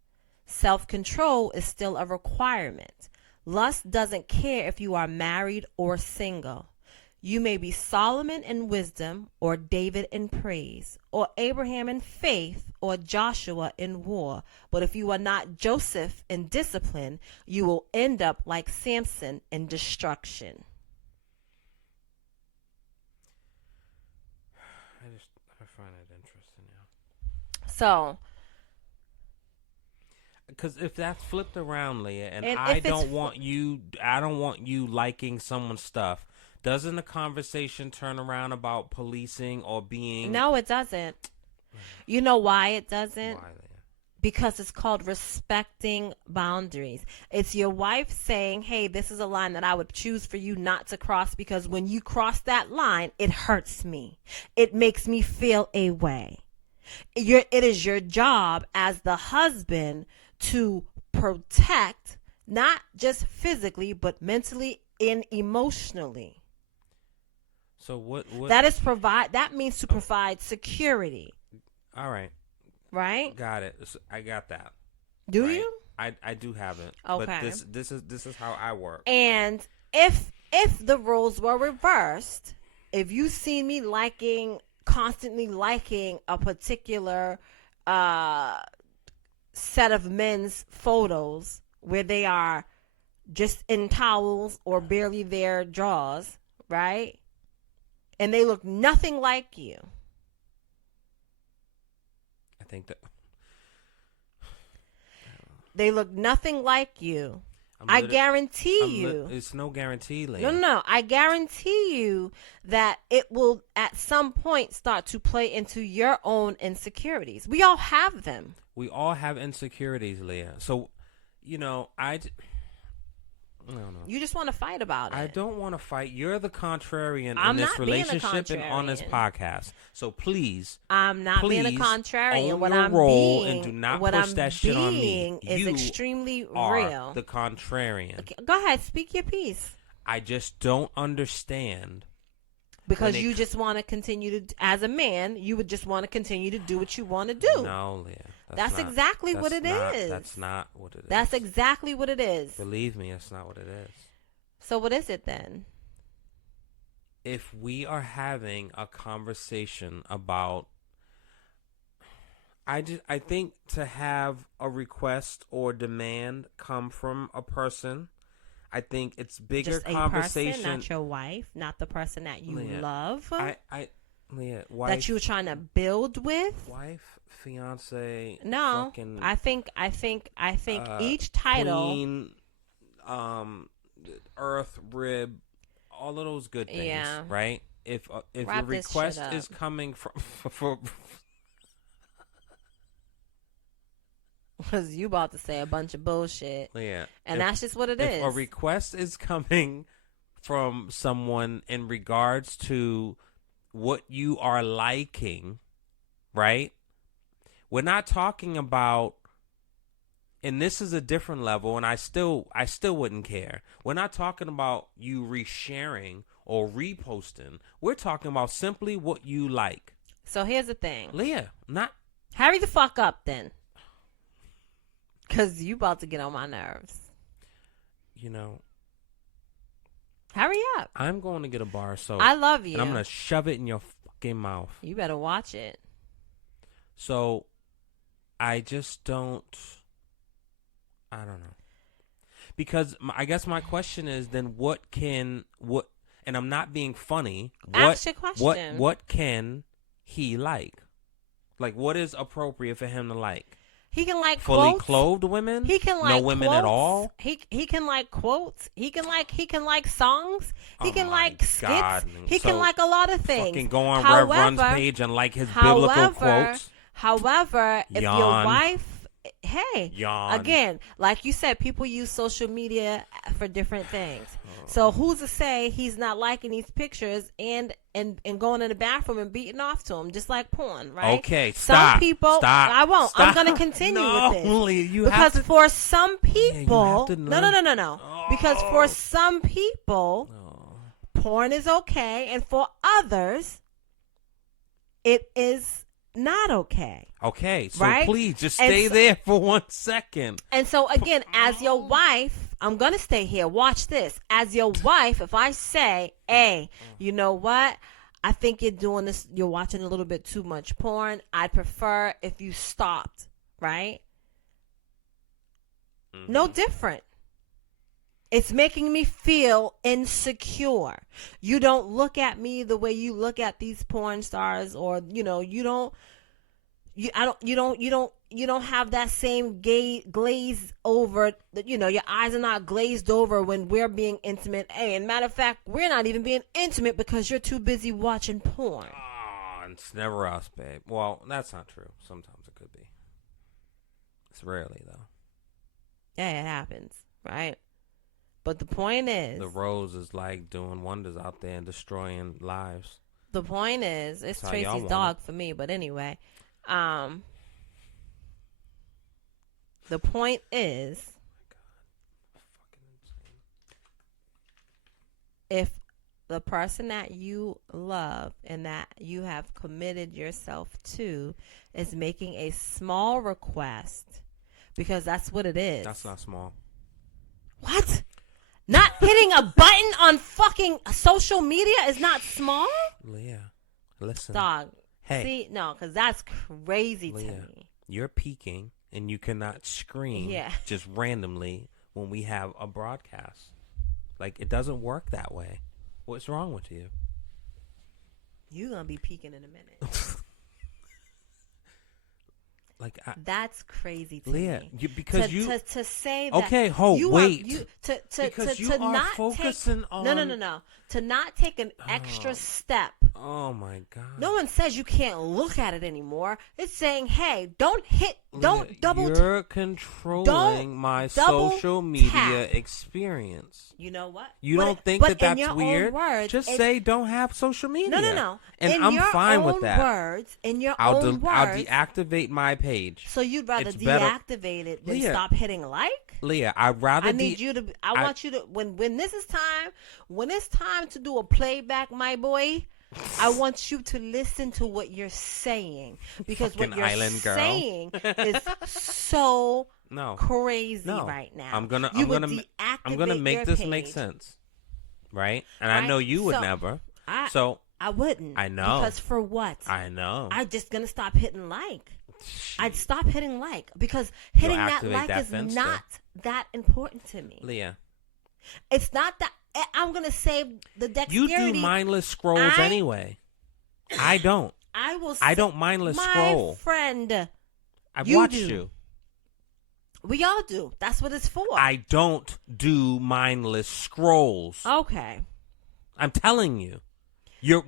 Self-control is still a requirement. Lust doesn't care if you are married or single. You may be Solomon in wisdom, or David in praise, or Abraham in faith, or Joshua in war. But if you are not Joseph in discipline, you will end up like Samson in destruction. I find it interesting, yeah. So, because if that's flipped around, Leah, and And I if it's don't want you liking someone's stuff, doesn't the conversation turn around about policing or being? no, it doesn't. You know why it doesn't? Why, Leah? Because it's called respecting boundaries. It's your wife saying, hey, this is a line that I would choose for you not to cross, because when you cross that line, it hurts me. It makes me feel a way. It is your job as the husband to protect, not just physically, but mentally and emotionally. So what? That means to provide security. All right. Right? Got it. I got that. Do right? you? I do have it. Okay. But this is how I work. And if the roles were reversed, if you see me constantly liking a particular set of men's photos where they are just in towels or barely their drawers, right? And they look nothing like you. I think that they look nothing like you. I guarantee you. It's no guarantee, Leah. No. I guarantee you that it will at some point start to play into your own insecurities. We all have them. We all have insecurities, Leah. So, I don't know. You just want to fight about it. I don't want to fight. You're the contrarian I'm in this not being a relationship and on this contrarian. podcast. So please, I'm not being a contrarian. own what your I'm role being, and do not what push I'm that shit on me. being is You extremely are real. the contrarian. Okay, go ahead, speak your piece. I just don't understand. Because you just want to continue to, as a man, you would just want to continue to do what you want to do. No, Leah. That's exactly what it is. That's not what it is. That's exactly what it is. Believe me, that's not what it is. So what is it then? If we are having a conversation about, I think to have a request or demand come from a person, I think it's bigger just a conversation. person, not your wife, not the person that you Leah, love. Leah, wife, that you were trying to build with. wife, fiance. No, fucking, I think each title. queen, earth, rib, all of those good things, Yeah. right? If a Wrap this shit request up. is coming from Because you about to say a bunch of bullshit. Leah, And that's just what it is. if a request is coming from someone in regards to what you are liking, right? We're not talking about, and this is a different level, and I still wouldn't care. We're not talking about you resharing or reposting. We're talking about simply what you like. So here's the thing. Leah, not Hurry the fuck up then. Because you about to get on my nerves. you know, Hurry up. I'm going to get a bar of soap. I love you. And I'm going to shove it in your fucking mouth. You better watch it. So, I just don't, I don't know. Because I guess my question is then and I'm not being funny. Ask your question. What can he like? Like, what is appropriate for him to like? He can like Fully quotes. clothed women? He can like no women quotes. at all? He can like quotes. He can like songs. He Oh can my like skits. God. He So, can like a lot of things. Fucking go on Rev Run's However- page and like his biblical quotes. However, if your Yawn. wife, hey, Yawn. again, like you said, people use social media for different things. Oh. So who's to say he's not liking these pictures and going in the bathroom and beating off to him, just like porn, right? Okay, Some stop. people, Stop. I won't. Stop. I'm going to continue No, with this. Leah, you Because have to. for some you have people, to no. learn. Because for some people, Oh. porn is okay, and for others, it is not okay. Okay, so Right? please just And stay so- there for 1 second. And so again, as your wife, I'm going to stay here. Watch this. As your wife, if I say, hey, you know what? I think you're doing this, you're watching a little bit too much porn. I'd prefer if you stopped, right? No different. It's making me feel insecure. You don't look at me the way you look at these porn stars, or you don't have that same glaze over. Your eyes are not glazed over when we're being intimate. Hey, and matter of fact, we're not even being intimate because you're too busy watching porn. Oh, it's never us, babe. Well, that's not true. Sometimes it could be. It's rarely, though. Yeah, it happens, right? But the point is, The rose is like doing wonders out there and destroying lives. it's That's how y'all Tracy's want dog for me. But anyway, the point is, if the person that you love and that you have committed yourself to is making a small request, because that's what it is. That's not small. What? Not hitting a button on fucking social media is not small? Leah, listen. Dog. Hey. See, no, because that's crazy Leah, to me. You're peeking and you cannot scream just randomly when we have a broadcast. Like, it doesn't work that way. What's wrong with you? You're going to be peeking in a minute. Like, That's crazy to Leah, me. because to say that. Okay, wait. Because you are not focusing take, on. No. To not take an extra step. Oh my God. No one says you can't look at it anymore. It's saying, hey, don't double. You're controlling my double social media tap. experience. You know what? You don't think but that in that's your weird? Own words, Just say don't have social media. No. And in I'm your fine own with that. Words, in your I'll own words. I'll deactivate my page. So you'd rather It's better- deactivate it than Leah, stop hitting like? Leah, I'd rather. I need you to. I want you to. When this is time, when it's time to do a playback, my boy, I want you to listen to what you're saying, because what Fucking you're island girl. saying is so No. crazy No. right now. I'm gonna You would make deactivate your this make page. sense, right? And I Right? know you would So, never. I So wouldn't. I know. Because for what? I know. I'm just gonna stop hitting like. I'd stop hitting like, because hitting that activate like that is Finsta. not that important to me. Leah, It's not that I'm gonna save the you dexterity. do mindless scrolls I- anyway. I don't. I don't mindless scroll. My friend. I've You watched do. you. We all do. That's what it's for. I don't do mindless scrolls. Okay. I'm telling you. You're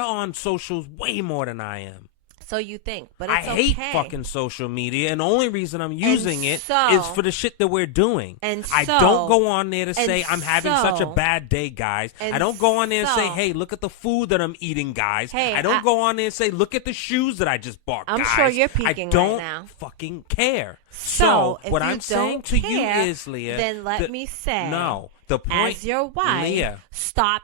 on socials way more than I am. So you think, but I it's hate okay. fucking social media, and the only reason I'm using it so- is for the shit that we're doing. And I so- don't go on there to and say I'm having such a so- bad day, guys. and I don't go on there and say, so- hey, look at the food that I'm eating, guys. Hey, I don't go on there and say, look at the shoes that I just bought, I'm guys. sure you're peeking I don't right now. fucking care. So, if what you I'm saying don't to you care, is, Leah, then let me say, no. The point, as your wife, Leah, stop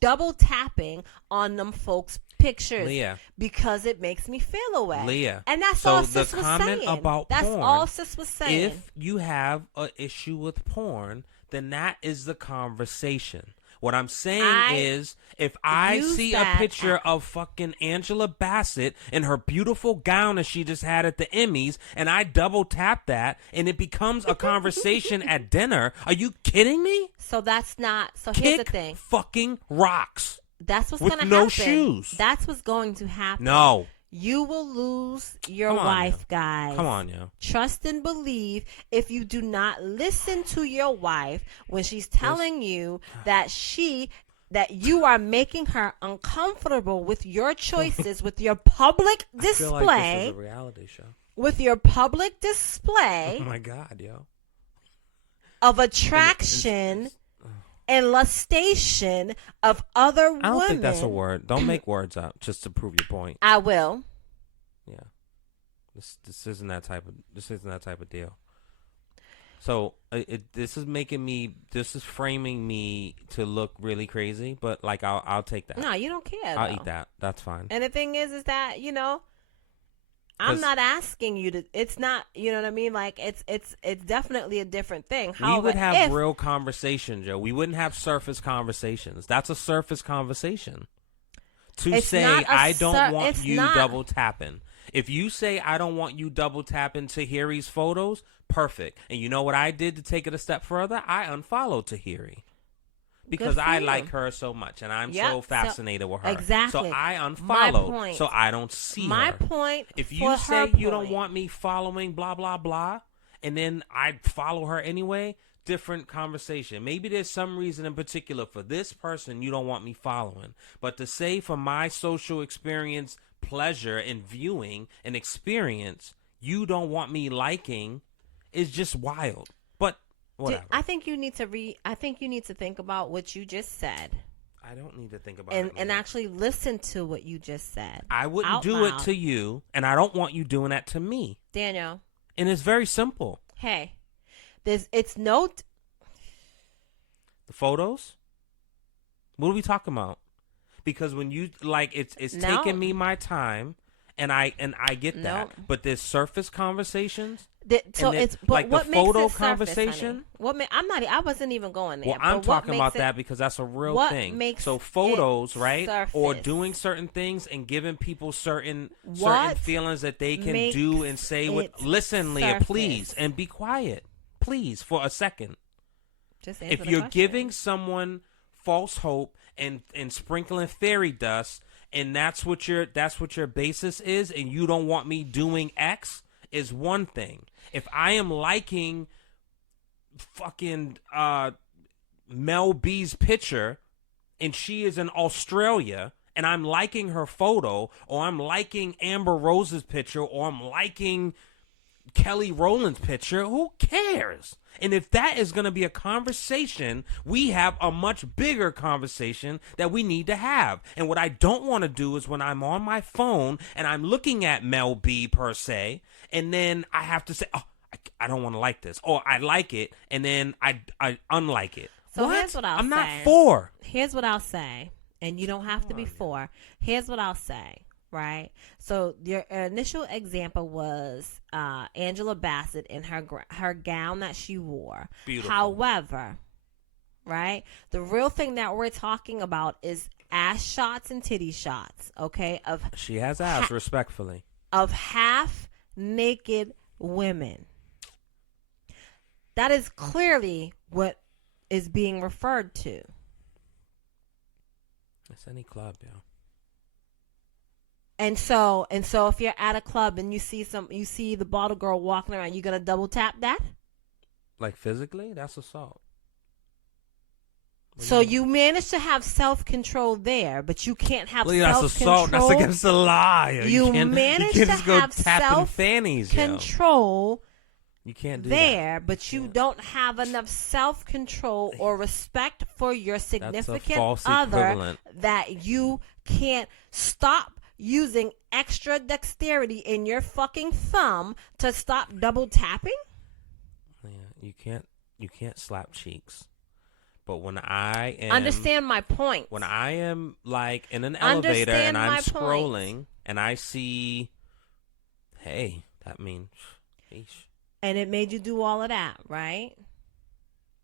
double tapping on them folks' pictures, Leah, because it makes me feel away. Leah. And that's So all the sis was comment saying. about That's porn, all sis was saying. if you have an issue with porn, then that is the conversation. What I'm saying is, if I use see a that picture as- of fucking Angela Bassett in her beautiful gown that she just had at the Emmys, and I double tap that, and it becomes a conversation at dinner, are you kidding me? So that's not. So here's the Kick thing. fucking rocks. That's what's with going to no happen. shoes. That's what's going to happen. No. You will lose your Come on, wife, yo. guys. Come on, yo. Trust and believe. If you do not listen to your wife when she's telling you that you are making her uncomfortable with your choices, with your public I feel like display, this is a reality show. with your public display Oh my God, yo. of attraction and lustation of other women. I don't think that's a word. Don't make words up just to prove your point. I will. Yeah. This isn't that type of deal. So this is framing me to look really crazy, but like I'll take that. No, you don't care. I'll though. eat that. That's fine. And the thing is that, I'm not asking you to. It's not. You know what I mean? Like it's definitely a different thing. We would have real conversations, Joe. We wouldn't have surface conversations. That's a surface conversation. To say I don't want you double tapping. If you say I don't want you double tapping Tahiri's photos, perfect. And you know what I did to take it a step further? I unfollowed Tahiri. Because I like her so much, and I'm so fascinated with her. Exactly. So I unfollowed, point. so I don't see My her. point. If you say you don't want me following blah, blah, blah, and then I follow her anyway, different conversation. Maybe there's some reason in particular for this person you don't want me following. But to say for my social experience, pleasure in viewing and experience, you don't want me liking is just wild. But whatever. I think you need to think about what you just said. I don't need to think about it. And actually listen to what you just said. I wouldn't do it to you, and I don't want you doing that to me. Daniel. And it's very simple. Hey. The photos? What are we talking about? Because when you it's taking me my time, and I get that. But there's surface conversations. But like what the makes photo it conversation. I wasn't even going there. Well, I'm talking about that because that's a real thing. So photos, right? Surface. Or doing certain things and giving people certain feelings that they can do and say. Listen, Leah, surface. please, and be quiet, please, for a second. Just if you're giving someone false hope and sprinkling fairy dust, and that's what your basis is, and you don't want me doing X, is one thing. If I am liking fucking Mel B's picture and she is in Australia and I'm liking her photo, or I'm liking Amber Rose's picture, or I'm liking Kelly Rowland's picture, who cares? And if that is going to be a conversation, we have a much bigger conversation that we need to have. And what I don't want to do is when I'm on my phone and I'm looking at Mel B per se, and then I have to say, oh, I don't want to like this, or I like it, and then I unlike it. So here's what I'm not for. Here's what I'll say, and you don't have to be for. Here's what I'll say. Right. So your initial example was Angela Bassett in her gown that she wore. Beautiful. However, right, the real thing that we're talking about is ass shots and titty shots. Okay. She has ass, respectfully. Of half naked women. That is clearly what is being referred to. It's any club, yo. And so if you're at a club and you see the bottle girl walking around, you gonna double tap that? Like physically, that's assault. So you manage to have self-control there, but you can't have Leah, that's self-control. assault. That's against the law. You manage to just go have tapping fannies. self-control You can't do there, that. but you don't have enough self-control or respect for your significant other equivalent. that you can't stop using extra dexterity in your fucking thumb to stop double tapping. Yeah, you can't slap cheeks. But when I am Understand my point. When I am like in an elevator and I'm scrolling and I see, hey, that means, sheesh. And it made you do all of that, right?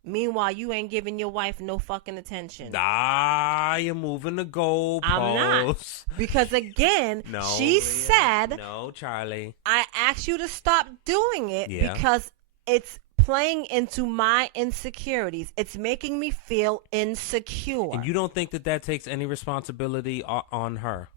Meanwhile, you ain't giving your wife no fucking attention. You're moving the goalposts. I'm not. Because again, No, she Leah. said, no, Charlie. I asked you to stop doing it because it's playing into my insecurities. It's making me feel insecure. And you don't think that takes any responsibility on her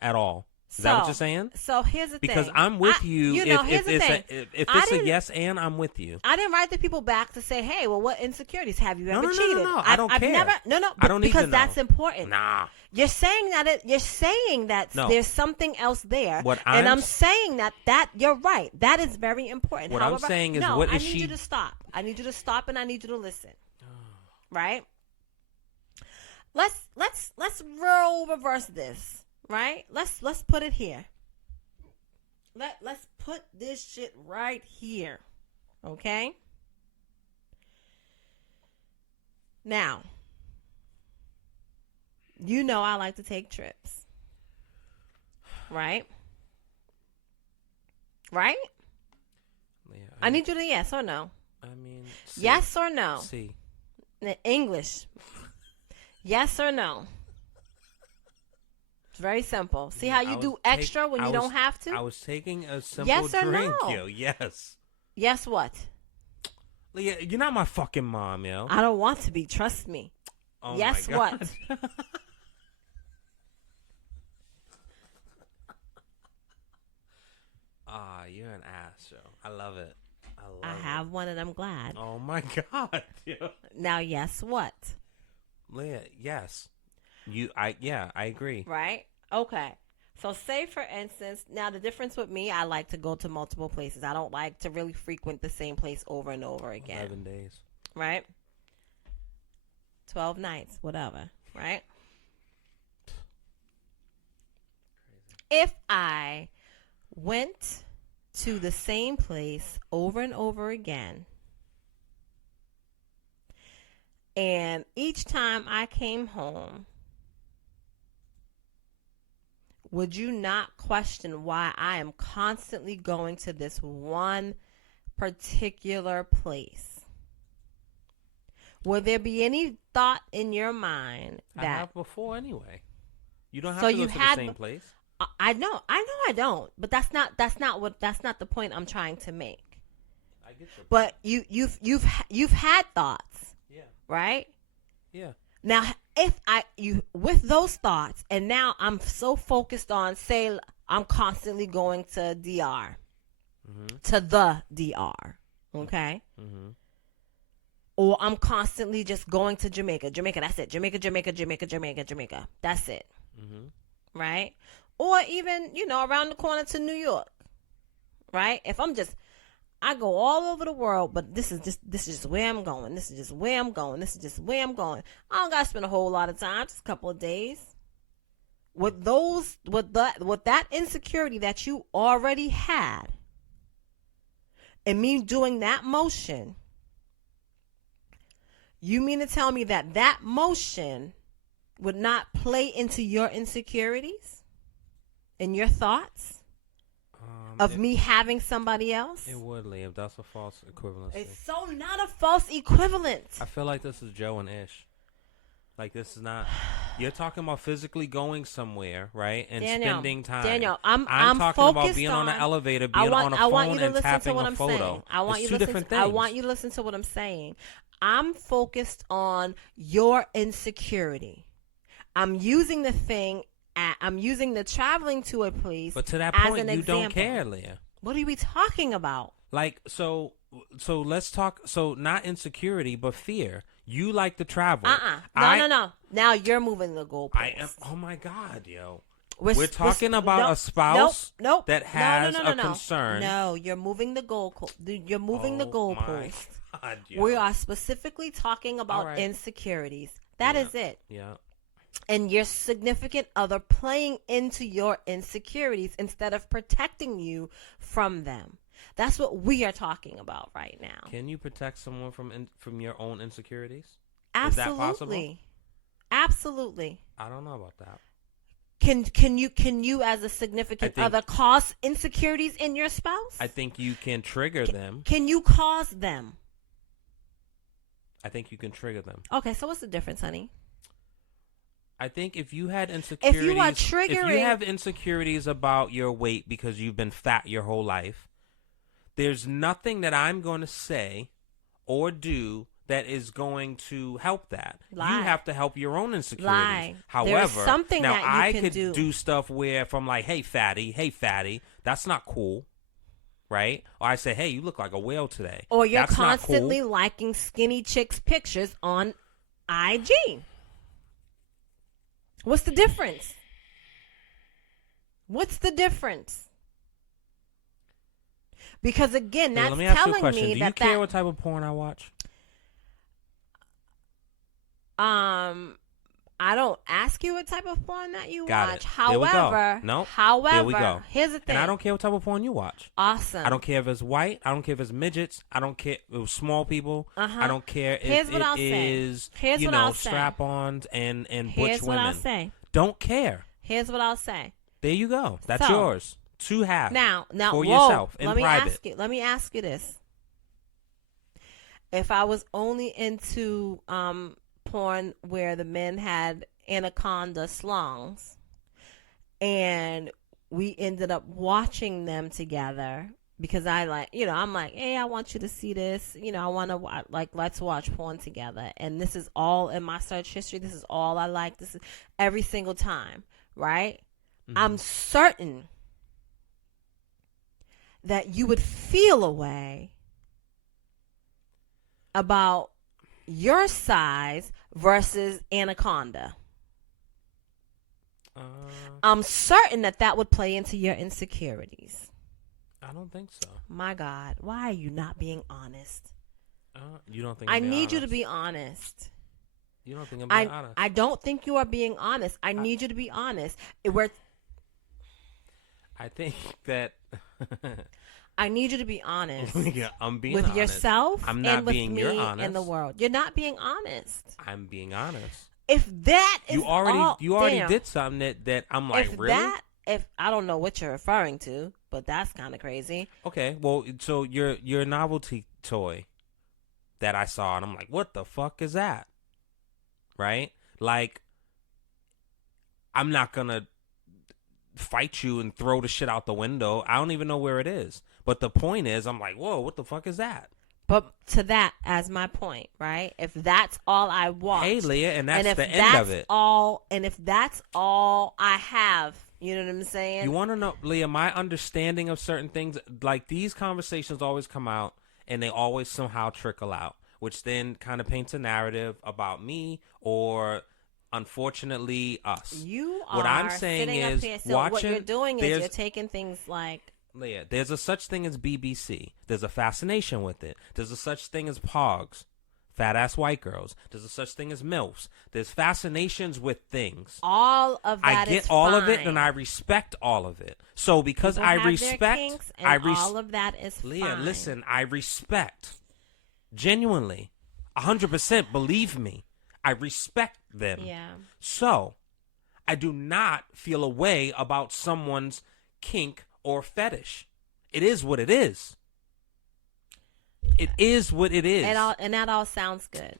at all? Is that what you're saying? So here's the thing. Because I'm with you. Here's the thing. If it's a yes and, I'm with you. I didn't write the people back to say, hey, well, what insecurities have you ever cheated? No. I don't care. I don't need to know. Because that's important. Nah. You're saying that there's something else there. And I'm saying that you're right. That is very important. However, I'm saying is, what is she? I need you to stop. I need you to stop, and I need you to listen. Right? Let's role reverse this. Right? Let's put it here. Let's put this shit right here. Okay? Now, you know I like to take trips. Right? Right? Yeah, I need you to yes or no. I mean, yes or no. See. In English. Yes or no. It's very simple. See how you do extra when you don't have to? I was taking a simple drink, yo. Yes. Yes what? Leah, you're not my fucking mom, yo. I don't want to be. Trust me. Oh yes my God. what? You're an ass, yo. I love it. I have one and I'm glad. Oh my God, yo. Now, yes what? Leah, yes. I agree. Right? Okay. So say, for instance, now the difference with me, I like to go to multiple places. I don't like to really frequent the same place over and over again. 11 days. Right? 12 nights, whatever. Right? Crazy. If I went to the same place over and over again, and each time I came home, would you not question why I am constantly going to this one particular place? Would there be any thought in your mind that I have before anyway? You don't have to go to the same place. I know I don't, but that's not the point I'm trying to make. I get your point. But you've had thoughts. Yeah. Right? Yeah. Now, if you with those thoughts, and now I'm so focused on, say, I'm constantly going to DR, to the DR, okay? Mm-hmm. Or I'm constantly just going to Jamaica. That's it. Jamaica. That's it. Mm-hmm. Right? Or even, around the corner to New York, right? If I go all over the world, but this is just where I'm going. This is just where I'm going. I don't gotta spend a whole lot of time, just a couple of days. With that insecurity that you already had, and me doing that motion, you mean to tell me that motion would not play into your insecurities and your thoughts? Of me having somebody else? It would, Leah, if that's a false equivalency. It's so not a false equivalent. I feel like this is Joe and Ish. Like, this is not... You're talking about physically going somewhere, right? And spending time. Daniel, I'm talking about being on an elevator, being on a phone, and tapping a photo. It's two different things. I want you to listen to what I'm saying. I'm focused on your insecurity. I'm using the thing I'm using the traveling to a place. But to that as point, an you example. don't care, Leah. What are we talking about? Like, so let's talk. So not insecurity, but fear. You like to travel. No. Now you're moving the goalpost. I am. Oh my God, yo. We're talking about a spouse that has a concern. No, you're moving the goalpost. You're moving the goalpost. God, yo. We are specifically talking about insecurities. That is it. Yeah. And your significant other playing into your insecurities instead of protecting you from them. That's what we are talking about right now. Can you protect someone from your own insecurities? Absolutely. Is that possible? Absolutely. I don't know about that. Can you as a significant other cause insecurities in your spouse? I think you can trigger them. Can you cause them? I think you can trigger them. Okay, so what's the difference, honey? I think if you had insecurities, if you are triggering, if you have insecurities about your weight because you've been fat your whole life, there's nothing that I'm going to say or do that is going to help that. Lie. You have to help your own insecurities. Lie. However, something now that you I can could do stuff where from like, hey fatty, that's not cool. Right? Or I say, hey, you look like a whale today. Or you're that's constantly not cool. liking skinny chicks' pictures on IG. What's the difference? What's the difference? Because again, that's let me ask you a telling question. me Do that you care what type of porn I watch? I don't ask you what type of porn that you Got watch. it. However, there we go. Here's the thing. And I don't care what type of porn you watch. Awesome. I don't care if it's white. I don't care if it's midgets. I don't care if it's small people. I don't care if it is, strap-ons and butch women. Here's what I'll say. Don't care. Here's what I'll say. There you go. That's yours to have. Now, for yourself in private. Let me ask you this. If I was only into porn where the men had anaconda slongs and we ended up watching them together because I'm like, hey, I want you to see this. I want to let's watch porn together. And this is all in my search history. This is all I like. This is every single time, right? Mm-hmm. I'm certain that you would feel a way about your size versus anaconda. I'm certain that would play into your insecurities. I don't think so. My God, why are you not being honest? You don't think I need you to be honest. You don't think I'm being honest? I don't think you are being honest. I need you to be honest. I think that I need you to be honest. Yeah, I'm being with honest. Yourself. I'm not and with being me your honest. in the world. You're not being honest. I'm being honest. If that is you already damn. did something that I'm like, really? If I don't know what you're referring to, but that's kind of crazy. Okay, well, so your novelty toy that I saw, and I'm like, what the fuck is that? Right? Like, I'm not gonna fight you and throw the shit out the window. I don't even know where it is. But the point is, I'm like, whoa, what the fuck is that? But to that, as my point, right? If that's all I watch, hey, Leah, and that's the end of it. And if that's all I have, you know what I'm saying? You want to know, Leah, my understanding of certain things, like these conversations always come out and they always somehow trickle out, which then kind of paints a narrative about me or, unfortunately, us. You are what I'm saying sitting is up here, so watching. What you're doing is you're taking things like. Leah, there's a such thing as BBC. There's a fascination with it. There's a such thing as pogs, fat ass white girls. There's a such thing as MILFs. There's fascinations with things. All of that I get is all fine. of it, and I respect all of it. So because People I have respect, their kinks, and all of that is Leah, fine. listen, I respect. Genuinely, 100%. Believe me, I respect them. Yeah. So, I do not feel a way about someone's kink or fetish. It is what it is. It is what it is. And that all sounds good.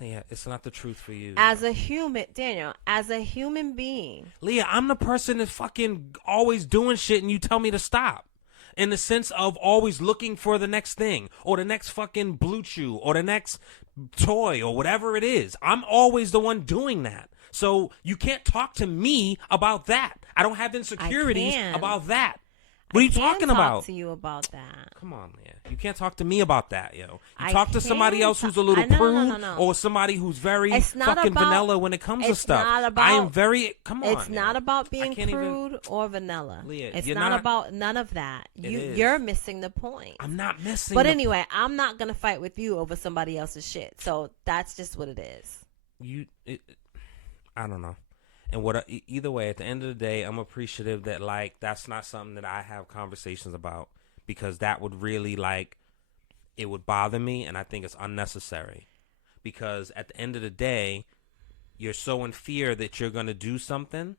Yeah, it's not the truth for you. As a human, Daniel, as a human being. Leah, I'm the person that's fucking always doing shit and you tell me to stop. In the sense of always looking for the next thing or the next fucking Blue Chew or the next toy or whatever it is. I'm always the one doing that. So you can't talk to me about that. I don't have insecurities about that. What are you talking about? I can talk to you about that. Come on, man. You can't talk to me about that, yo. You talk to somebody else who's a little prude or somebody who's very fucking vanilla when it comes to stuff. I am very, come on. It's not about being prude or vanilla. Leah, it's not about none of that. You're missing the point. I'm not missing But anyway, I'm not going to fight with you over somebody else's shit. So that's just what it is. I don't know. And either way, at the end of the day, I'm appreciative that, like, that's not something that I have conversations about, because that would really, like, it would bother me, and I think it's unnecessary. Because at the end of the day, you're so in fear that you're going to do something,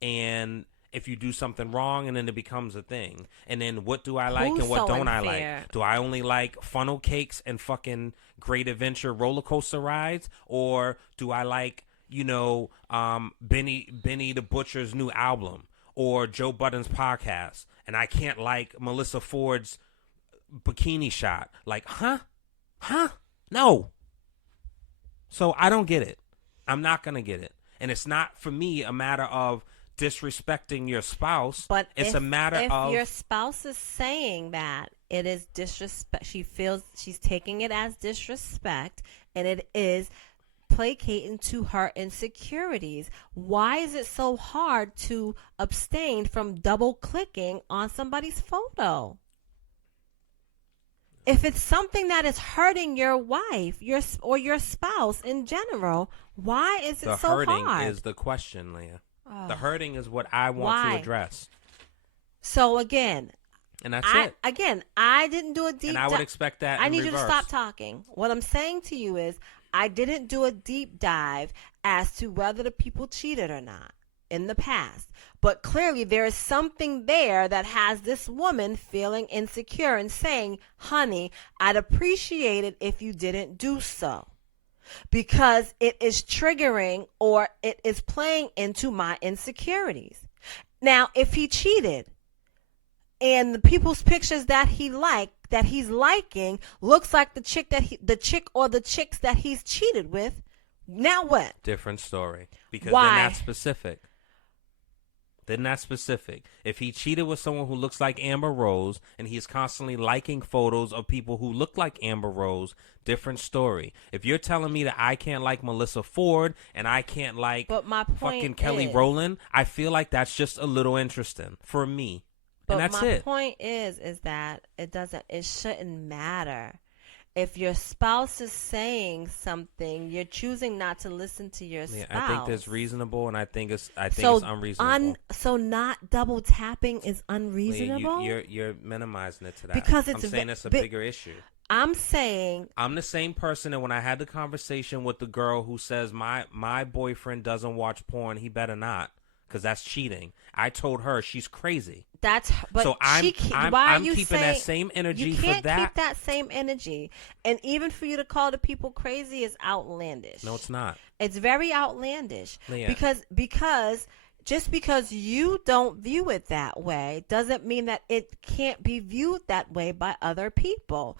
and if you do something wrong, and then it becomes a thing. And then what do I like and what don't I like? Do I only like funnel cakes and fucking Great Adventure roller coaster rides? Or do I like, you know, Benny the Butcher's new album or Joe Budden's podcast, and I can't like Melissa Ford's bikini shot? Like, huh? No. So I don't get it. I'm not going to get it. And it's not, for me, a matter of disrespecting your spouse. But it's a matter of... if your spouse is saying that, it is disrespect. She feels she's taking it as disrespect, and it is placating to her insecurities. Why is it so hard to abstain from double clicking on somebody's photo? If it's something that is hurting your wife, or your spouse in general, why is it so hard? The hurting is the question, Leah. Oh. The hurting is what I want to address. So again, and that's it. Again, I didn't do a deep. And I would expect that. I need you to stop talking. What I'm saying to you is, I didn't do a deep dive as to whether the people cheated or not in the past. But clearly there is something there that has this woman feeling insecure and saying, honey, I'd appreciate it if you didn't do so, because it is triggering or it is playing into my insecurities. Now, if he cheated and the people's pictures that he's liking looks like the chick or the chicks that he's cheated with, now what? Different story. Because Why? they're not specific. They're not specific. If he cheated with someone who looks like Amber Rose and he's constantly liking photos of people who look like Amber Rose, different story. If you're telling me that I can't like Melissa Ford and I can't like fucking Kelly Rowland, I feel like that's just a little interesting for me. But and that's my it. point is that it shouldn't matter. If your spouse is saying something, you're choosing not to listen to your spouse. I think that's reasonable, and I think it's unreasonable. So not double tapping is unreasonable? You're minimizing it to that. Because I'm saying it's a bigger issue. I'm saying I'm the same person that when I had the conversation with the girl who says my boyfriend doesn't watch porn, he better not, because that's cheating. I told her she's crazy. So I'm keeping that same energy for that. You can't keep that same energy. And even for you to call the people crazy is outlandish. No, it's not. It's very outlandish. Yeah. Because just because you don't view it that way doesn't mean that it can't be viewed that way by other people.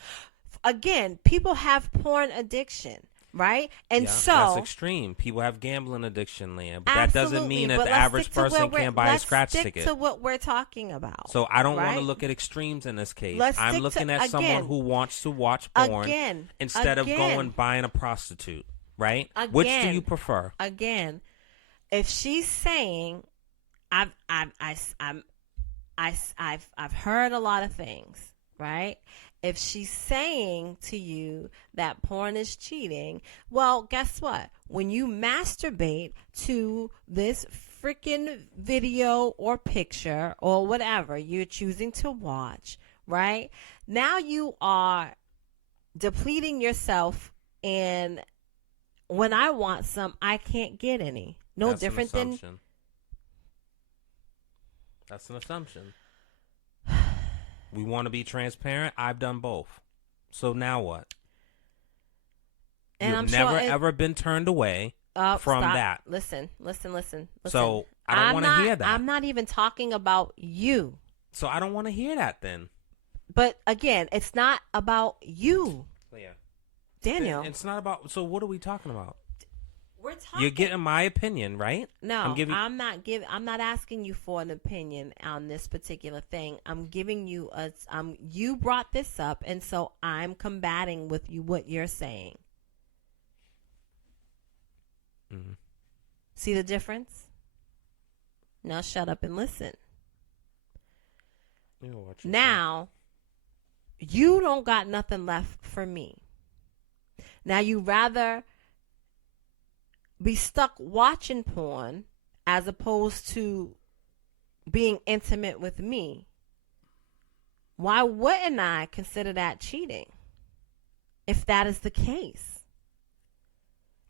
Again, people have porn addiction. Right? And so that's extreme. People have gambling addiction, Leah. But that doesn't mean that the average person can't buy a scratch ticket. Let's stick to what we're talking about. So I don't want to look at extremes in this case. I'm looking at someone who wants to watch porn instead of going buying a prostitute. Right? Which do you prefer? Again, if she's saying, I've heard a lot of things, right? If she's saying to you that porn is cheating, well, guess what? When you masturbate to this freaking video or picture or whatever you're choosing to watch, right? Now you are depleting yourself, and when I want some, I can't get any. That's an assumption. We want to be transparent. I've done both. So now what? And You've never ever been turned away from that. Listen. So I don't want to hear that. I'm not even talking about you. So I don't want to hear that then. But again, it's not about you. Yeah. Daniel. It's not about. So what are we talking about? We're talking. You're getting my opinion, right? No, I'm I'm not asking you for an opinion on this particular thing. I'm giving you a. You brought this up, and so I'm combating with you what you're saying. Mm-hmm. See the difference? Now shut up and listen. Now, you don't got nothing left for me. Now you rather be stuck watching porn as opposed to being intimate with me. Why wouldn't I consider that cheating if that is the case?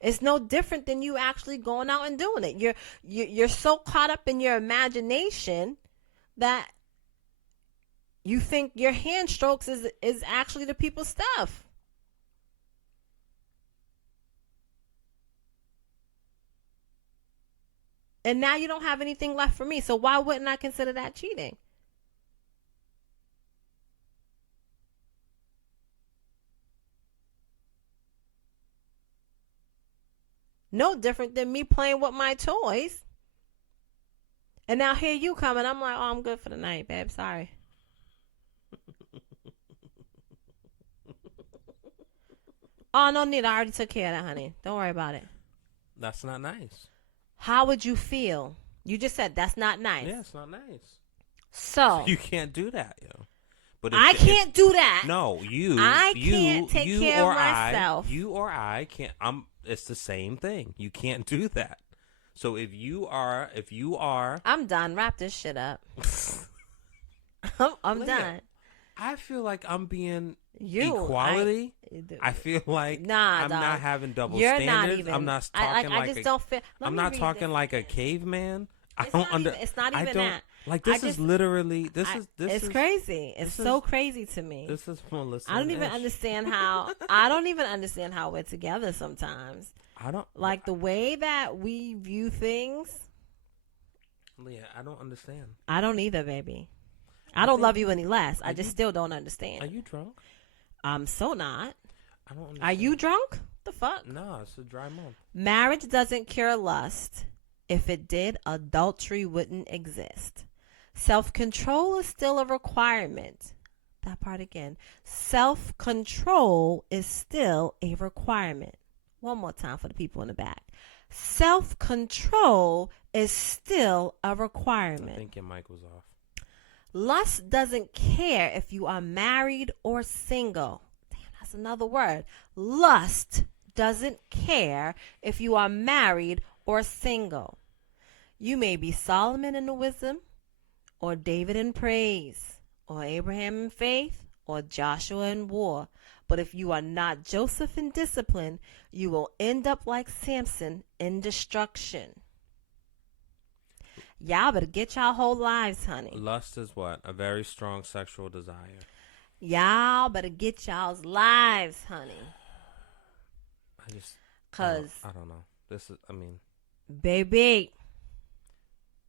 It's no different than you actually going out and doing it. You're so caught up in your imagination that you think your hand strokes is actually the people's stuff. And now you don't have anything left for me. So why wouldn't I consider that cheating? No different than me playing with my toys. And now here you come and I'm like, oh, I'm good for the night, babe. Sorry. Oh, no need. I already took care of that, honey. Don't worry about it. That's not nice. How would you feel? You just said that's not nice. Yeah, it's not nice. So you can't do that, yo. But I can't do that. No, I can't take care of myself. You or I can't. It's the same thing. You can't do that. So if you are, I'm done. Wrap this shit up. I'm done. I feel like I'm being equality. I feel like I'm not having double You're standards. Not even, I'm not talking I just don't feel. I'm not talking like a caveman. It's not even that. Like this is literally It's crazy. It's so crazy to me. This is Melissa. I don't even understand how. I don't even understand how we're together sometimes. I don't like the way that we view things. Leah, I don't understand. I don't either, baby. I don't love you any less. I just still don't understand. Are you drunk? I'm so not. I don't understand. Are you drunk? The fuck? No, it's a dry month. Marriage doesn't cure lust. If it did, adultery wouldn't exist. Self-control is still a requirement. That part again. Self-control is still a requirement. One more time for the people in the back. Self-control is still a requirement. I think your mic was off. Lust doesn't care if you are married or single. Damn, that's another word. Lust doesn't care if you are married or single. You may be Solomon in the wisdom, or David in praise, or Abraham in faith, or Joshua in war. But if you are not Joseph in discipline, you will end up like Samson in destruction. Y'all better get y'all whole lives, honey. Lust is what? A very strong sexual desire. Y'all better get y'all's lives, honey. I don't know. Baby.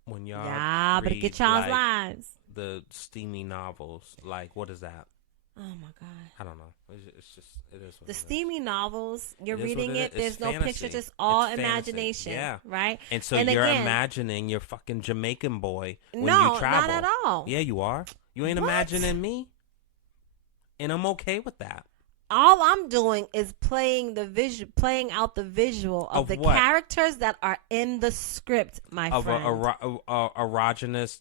When y'all better get y'all's lives. The steamy novels, like, what is that? Oh my God. I don't know. It's just, it is what the it steamy is. novels, you're reading it, there's no fantasy. pictures, it's all it's imagination. Yeah. Right? And so you're imagining your fucking Jamaican boy when you travel. Not at all. Yeah, you are. You ain't imagining me. And I'm okay with that. All I'm doing is playing out the visual of the what? Characters that are in the script, my friend. Of a erogenous,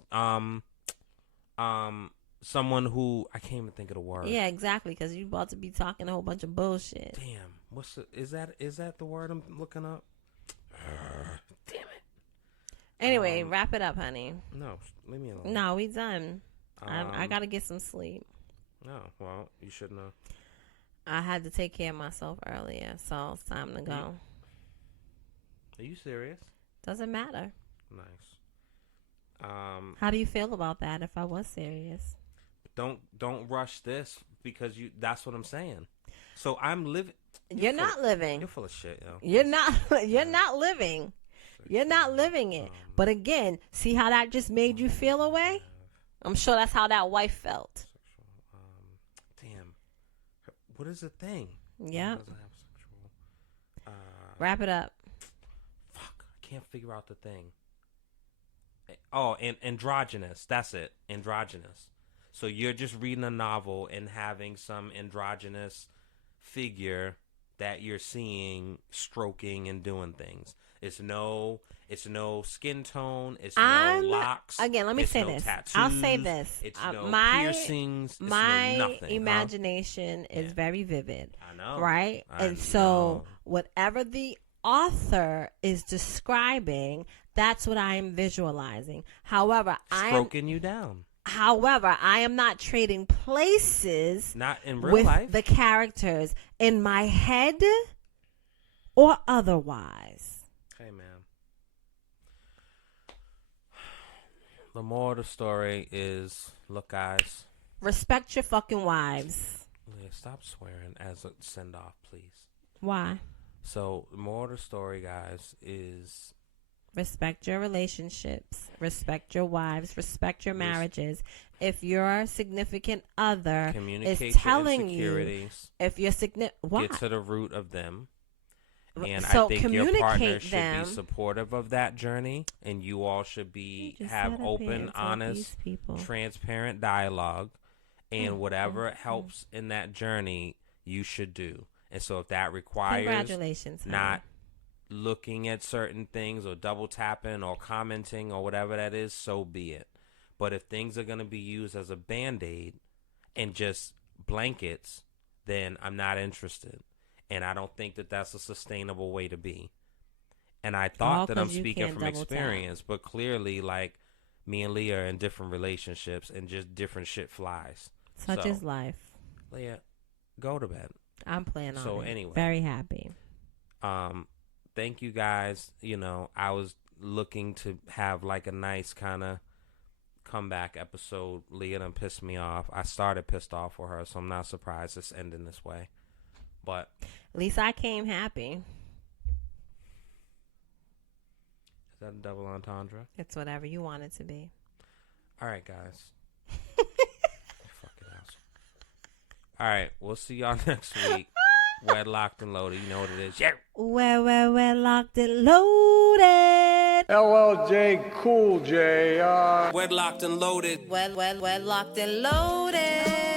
someone who I can't even think of the word. Yeah, exactly. Because you're about to be talking a whole bunch of bullshit. Damn, is that the word I'm looking up? Damn it. Anyway, wrap it up, honey. No, leave me alone. No, we done. I gotta get some sleep. No, well, you should know. I had to take care of myself earlier, so it's time to go. Are you serious? Doesn't matter. Nice. How do you feel about that? If I was serious, don't rush this because that's what I'm saying. So I'm living. You're not living. You're full of shit, yo. You're not. You're not living. You're not living it. But again, see how that just made you feel away? I'm sure that's how that wife felt. Damn. What is the thing? Yeah. Wrap it up. can't figure out the thing. Oh, and androgynous. That's it. Androgynous. So you're just reading a novel and having some androgynous figure that you're seeing stroking and doing things. It's no skin tone. It's no locks. Again, let me say this. Tattoos, I'll say this. It's no my piercings. It's my no nothing. imagination is very vivid. I know. Right? And so whatever the author is describing, that's what I am visualizing. However, stroking you down. However, I am not trading places not in real with life. The characters in my head or otherwise. Hey, man. The moral of the story is, look, guys. Respect your fucking wives. Yeah, stop swearing as a send-off, please. Why? So, the moral of the story, guys, is... Respect your relationships. Respect your wives. Respect your marriages. If your significant other is telling you, if your get to the root of them, and so I think your partner should them. be supportive of that journey, and you all should have open, honest, transparent dialogue, and whatever helps in that journey, you should do. And so, if that requires congratulations, not looking at certain things or double tapping or commenting or whatever that is, so be it. But if things are going to be used as a band-aid and just blankets, then I'm not interested. And I don't think that that's a sustainable way to be. And I thought that I'm speaking from experience, but clearly, like, me and Leah are in different relationships and just different shit flies. Such is life. Leah, go to bed. I'm playing on it. So anyway. Very happy. Thank you guys. You know, I was looking to have like a nice kind of comeback episode. Leah done pissed me off. I started pissed off for her, so I'm not surprised it's ending this way. But at least I came happy. Is that a double entendre? It's whatever you want it to be. All right, guys. Fucking ass. All right, we'll see y'all next week. Wedlocked and loaded. You know what it is. Yeah. We're locked and loaded. LLJ Cool J. Wedlocked and loaded. Well, locked and loaded.